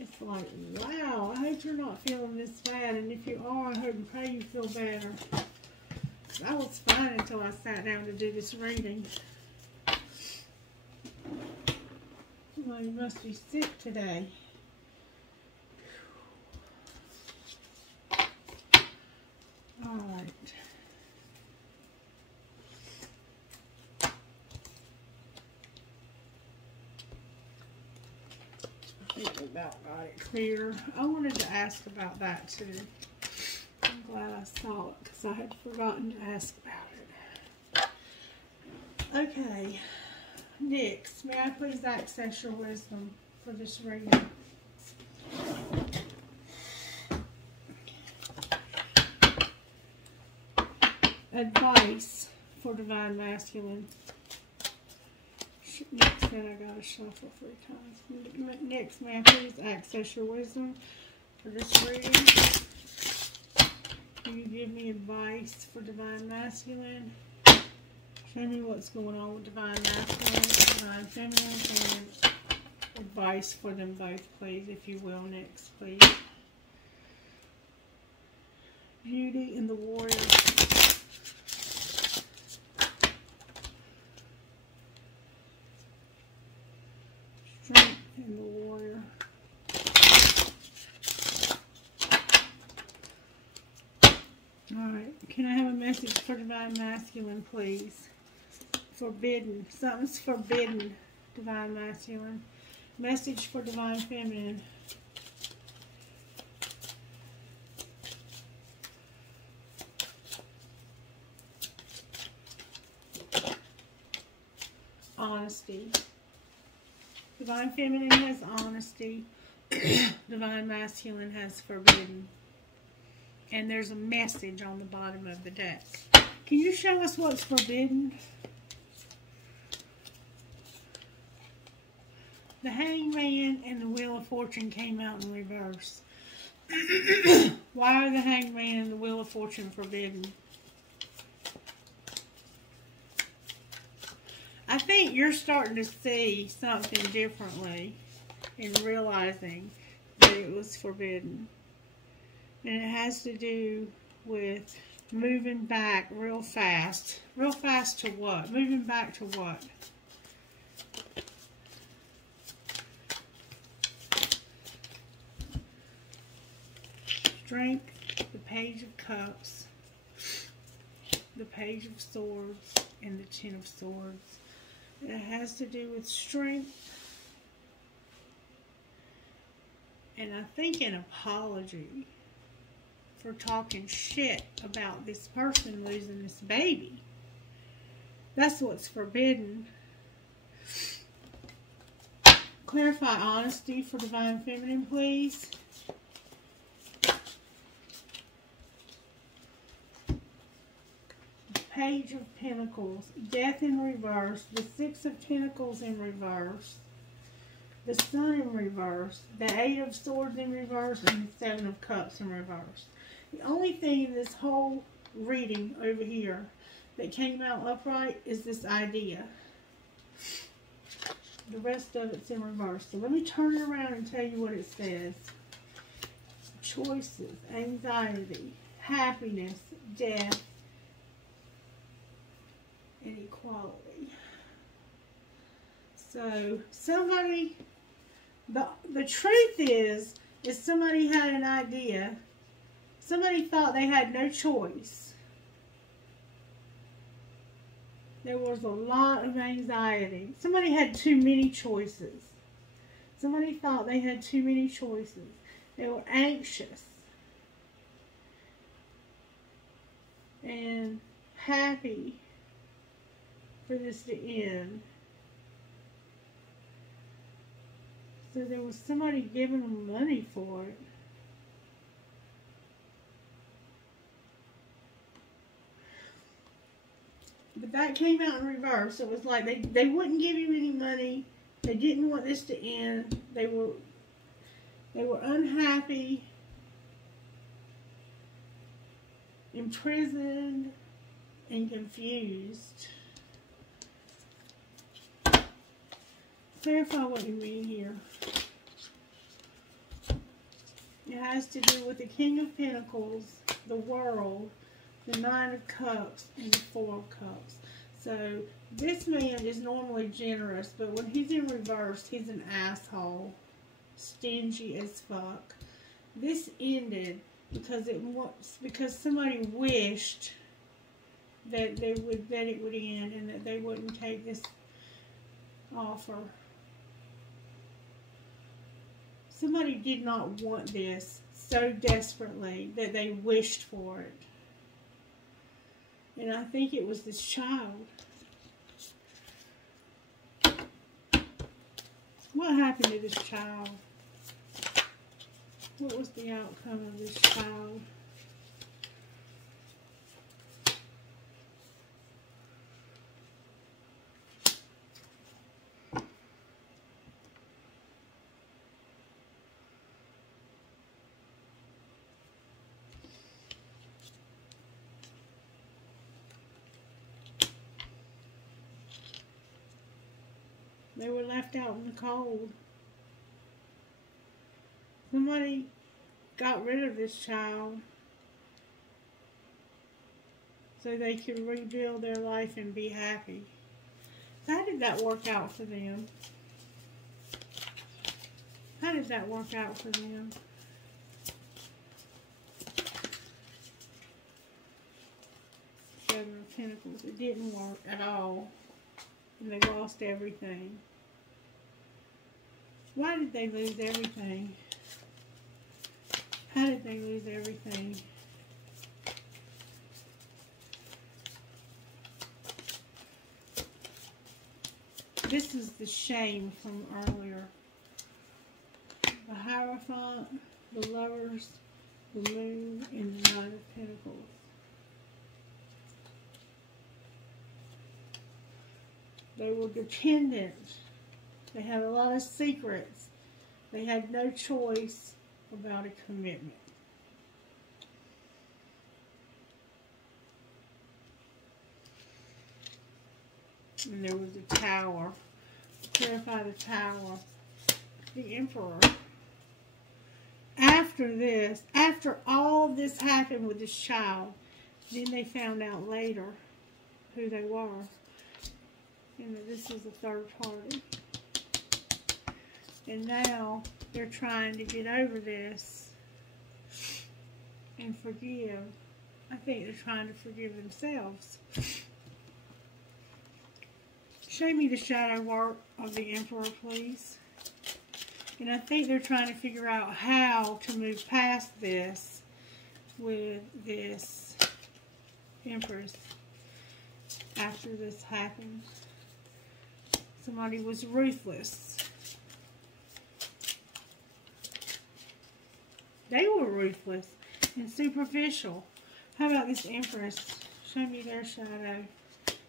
It's like, wow, I hope you're not feeling this bad. And if you are, I hope and pray you feel better. I was fine until I sat down to do this reading. Well, you must be sick today. All right. I think we about got it clear. I wanted to ask about that too. I'm glad I saw it because I had forgotten to ask about it. Okay. Next, may I please access your wisdom for this reading? Advice for Divine Masculine. Next, then I gotta shuffle 3 times. Next, may I please access your wisdom for this reading? Can you give me advice for Divine Masculine? Show me what's going on with Divine Masculine, Divine Feminine, and advice for them both, please, if you will. Next, please. Beauty and the Warrior. Strength and the Warrior. Alright, can I have a message for Divine Masculine, please? Forbidden. Something's forbidden, Divine Masculine. Message for Divine Feminine. Honesty. Divine Feminine has honesty. Divine Masculine has forbidden. And there's a message on the bottom of the deck. Can you show us what's forbidden? The Hangman and the Wheel of Fortune came out in reverse. Why are the Hangman and the Wheel of Fortune forbidden? I think you're starting to see something differently and realizing that it was forbidden. And it has to do with moving back real fast. Real fast to what? Moving back to what? Strength, the Page of Cups, the Page of Swords, and the Ten of Swords. It has to do with strength. And I think an apology for talking shit about this person losing this baby. That's what's forbidden. Clarify honesty for Divine Feminine, please. Page of Pentacles, Death in reverse, the Six of Pentacles in reverse, the Sun in reverse, the Eight of Swords in reverse, and the Seven of Cups in reverse. The only thing in this whole reading over here that came out upright is this idea. The rest of it's in reverse. So let me turn it around and tell you what it says. Choices, anxiety, happiness, death, and equality. So somebody, the truth is somebody had an idea. Somebody thought they had no choice. There was a lot of anxiety. Somebody had too many choices. Somebody thought they had too many choices. They were anxious and happy for this to end. So there was somebody giving them money for it. But that came out in reverse. It was like they wouldn't give you any money. They didn't want this to end. They were unhappy, imprisoned, and confused. Clarify what you mean here. It has to do with the King of Pentacles, the World, the Nine of Cups, and the Four of Cups. So this man is normally generous, but when he's in reverse, he's an asshole. Stingy as fuck. This ended because somebody wished that it would end and that they wouldn't take this offer. Somebody did not want this so desperately that they wished for it. And I think it was this child. What happened to this child? What was the outcome of this child? They were left out in the cold. Somebody got rid of this child so they could rebuild their life and be happy. How did that work out for them? How did that work out for them? Seven of Pentacles. It didn't work at all. And they lost everything. Why did they lose everything? How did they lose everything? This is the shame from earlier. The Hierophant, the Lovers, the Moon, and the Nine of Pentacles. They were dependent. They had a lot of secrets. They had no choice about a commitment. And there was a Tower. Clarify the Tower. The Emperor. After this, after all this happened with this child, then they found out later who they were. And that this was a third party. And now they're trying to get over this and forgive. I think they're trying to forgive themselves. Show me the shadow work of the Emperor, please. And I think they're trying to figure out how to move past this with this Empress after this happened. Somebody was ruthless. They were ruthless and superficial. How about this Empress? Show me their shadow.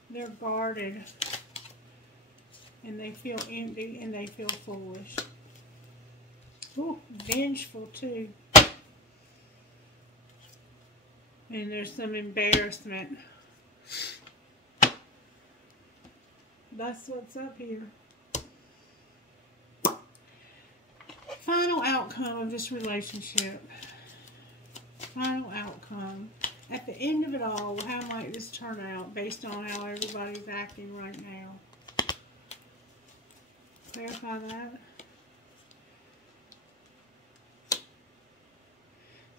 They're guarded. And they feel empty and they feel foolish. Ooh, vengeful too. And there's some embarrassment. That's what's up here. Final outcome of this relationship. Final outcome. At the end of it all, how might this turn out based on how everybody's acting right now? Clarify that.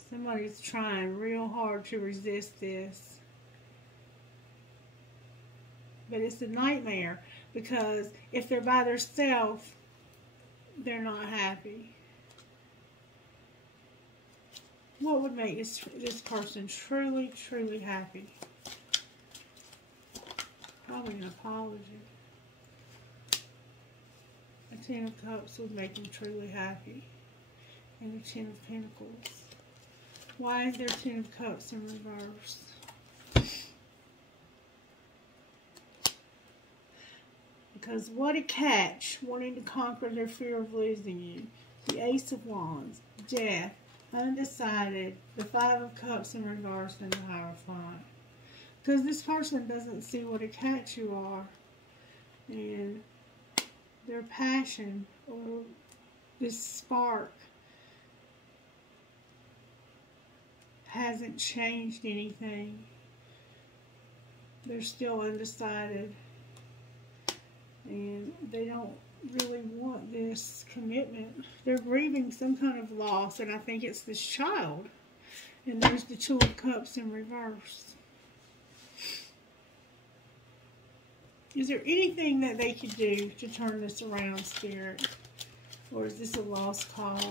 Somebody's trying real hard to resist this. But it's a nightmare because if they're by themselves, they're not happy. What would make this person truly, truly happy? Probably an apology. A Ten of Cups would make them truly happy. And a Ten of Pentacles. Why is there Ten of Cups in reverse? Because what a catch, wanting to conquer their fear of losing you. The Ace of Wands, Death, Undecided, the Five of Cups in reverse, and the Hierophant. Because this person doesn't see what a catch you are. And their passion, or this spark, hasn't changed anything. They're still undecided. And they don't really want this commitment. They're grieving some kind of loss, and I think it's this child. And there's the Two of Cups in reverse. Is there anything that they could do to turn this around, Spirit? Or is this a lost cause?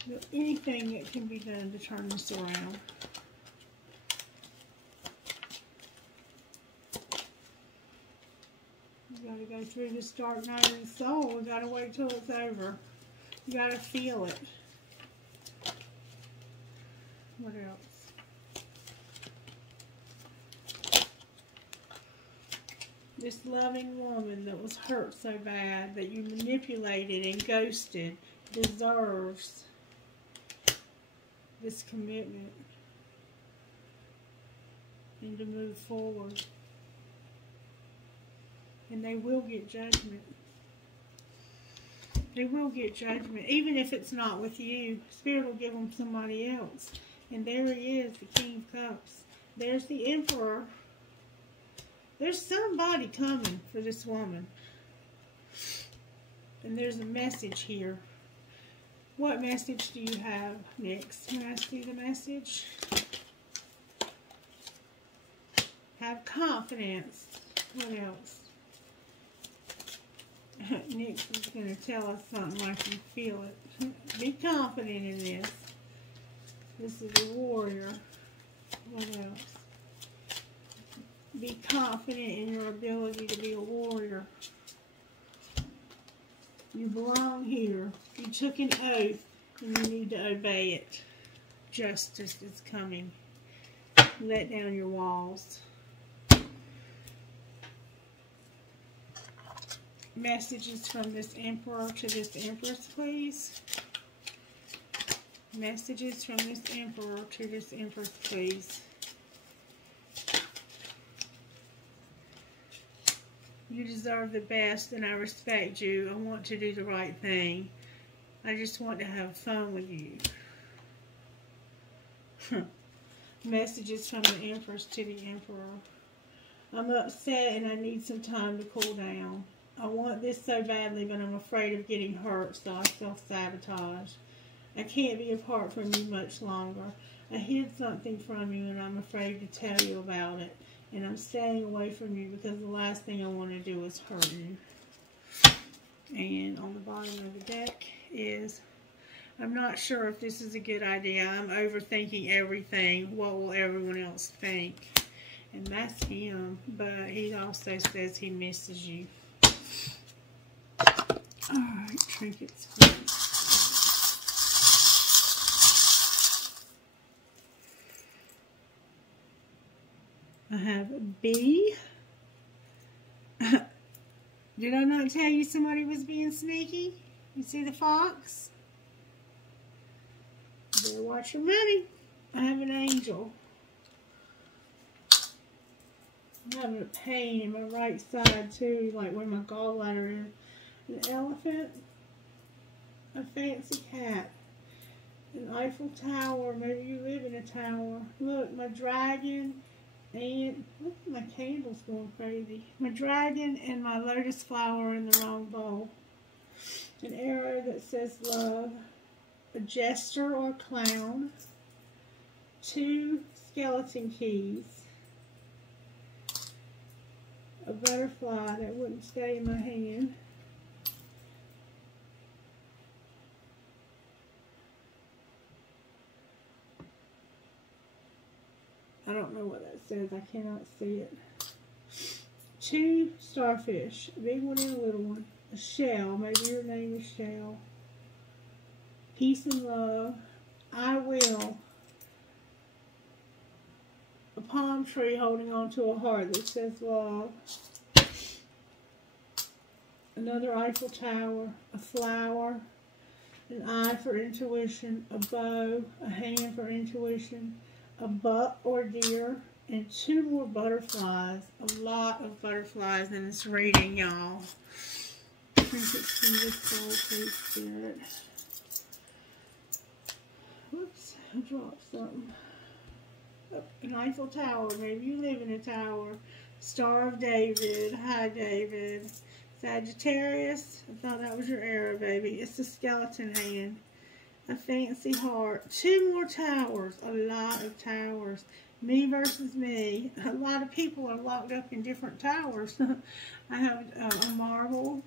Is there anything that can be done to turn this around? You gotta go through this dark night of the soul. You gotta wait till it's over. You gotta feel it. What else? This loving woman that was hurt so bad that you manipulated and ghosted deserves this commitment and to move forward. And they will get judgment. They will get judgment. Even if it's not with you, Spirit will give them somebody else. And there he is, the King of Cups. There's the Emperor. There's somebody coming for this woman. And there's a message here. What message do you have next? Can I see the message? Have confidence. What else? Nyx is going to tell us something like you feel it. Be confident in this. This is a warrior. What else? Be confident in your ability to be a warrior. You belong here. You took an oath and you need to obey it. Justice is coming. Let down your walls. Messages from this Emperor to this Empress, please. Messages from this Emperor to this Empress, please. You deserve the best and I respect you. I want to do the right thing. I just want to have fun with you. Messages from the Empress to the Emperor. I'm upset and I need some time to cool down. I want this so badly, but I'm afraid of getting hurt, so I self-sabotage. I can't be apart from you much longer. I hid something from you, and I'm afraid to tell you about it. And I'm staying away from you because the last thing I want to do is hurt you. And on the bottom of the deck is, I'm not sure if this is a good idea. I'm overthinking everything. What will everyone else think? And that's him, but he also says he misses you. Alright, trinkets. I have B. Did I not tell you somebody was being sneaky? You see the fox? Better watch your money. I have an angel. I'm having a pain in my right side too, like where my gallbladder is. An elephant, a fancy cat, an Eiffel Tower. Maybe you live in a tower. Look, my dragon, and look at my candles going crazy. My dragon and my lotus flower in the wrong bowl. An arrow that says love, a jester or clown, 2 skeleton keys, a butterfly that wouldn't stay in my hand, I don't know what that says. I cannot see it. 2 starfish, a big one and a little one. A shell, maybe your name is Shell. Peace and love. I will. A palm tree holding on to a heart that says love. Another Eiffel Tower. A flower. An eye for intuition. A bow. A hand for intuition. A buck or deer, and 2 more butterflies. A lot of butterflies in this reading, y'all. I think it's from this soul, please, Spirit. Whoops, I dropped something. an Eiffel Tower. Maybe you live in a tower. Star of David. Hi, David. Sagittarius. I thought that was your arrow, baby. It's a skeleton hand. A fancy heart. 2 more towers. A lot of towers. Me versus me. A lot of people are locked up in different towers. I have a marble.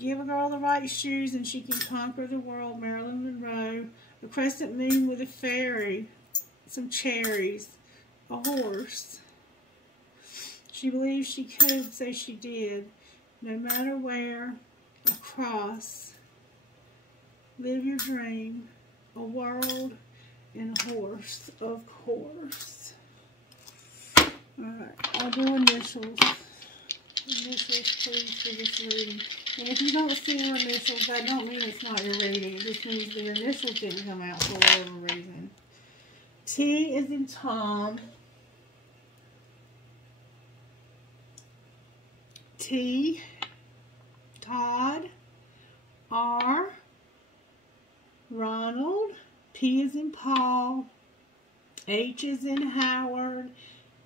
Give a girl the right shoes and she can conquer the world. Marilyn Monroe. A crescent moon with a fairy. Some cherries. A horse. She believes she could, so she did. No matter where. A cross. Live your dream. A world. And a horse, of course. Alright, I'll do initials. Initials, please, for this reading. And if you don't see your initials, that don't mean it's not your reading. It just means the initials didn't come out for whatever reason. T is in Tom. T. Todd. R. Ronald. P is in Paul. H is in Howard.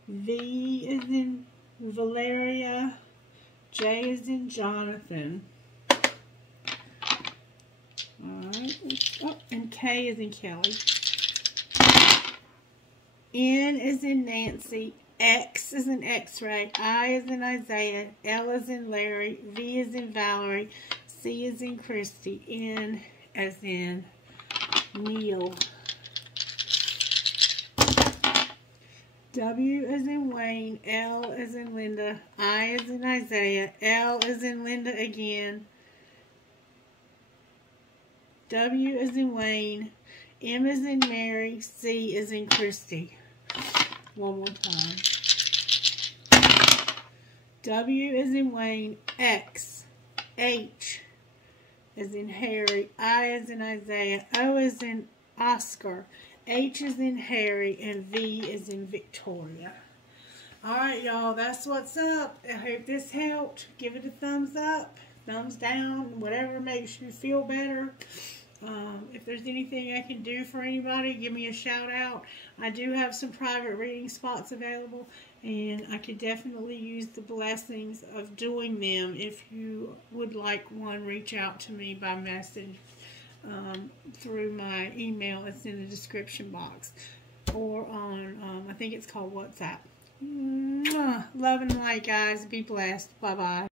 V is in Valeria. J is in Jonathan. Alright. Oh, and K is in Kelly. N is in Nancy. X is in X-ray. I is in Isaiah. L is in Larry. V is in Valerie. C is in Christie. N as in Neil. W is in Wayne. L is in Linda. I is in Isaiah. L is in Linda again. W is in Wayne. M is in Mary. C is in Christie. One more time. W is in Wayne. X. H is in Harry. I is in Isaiah. O is in Oscar. H is in Harry. And V is in Victoria. Alright, y'all. That's what's up. I hope this helped. Give it a thumbs up, thumbs down, whatever makes you feel better. If there's anything I can do for anybody, give me a shout out. I do have some private reading spots available, and I could definitely use the blessings of doing them. If you would like one, reach out to me by message through my email. It's in the description box, or on, I think it's called WhatsApp. Love and light, guys. Be blessed. Bye-bye.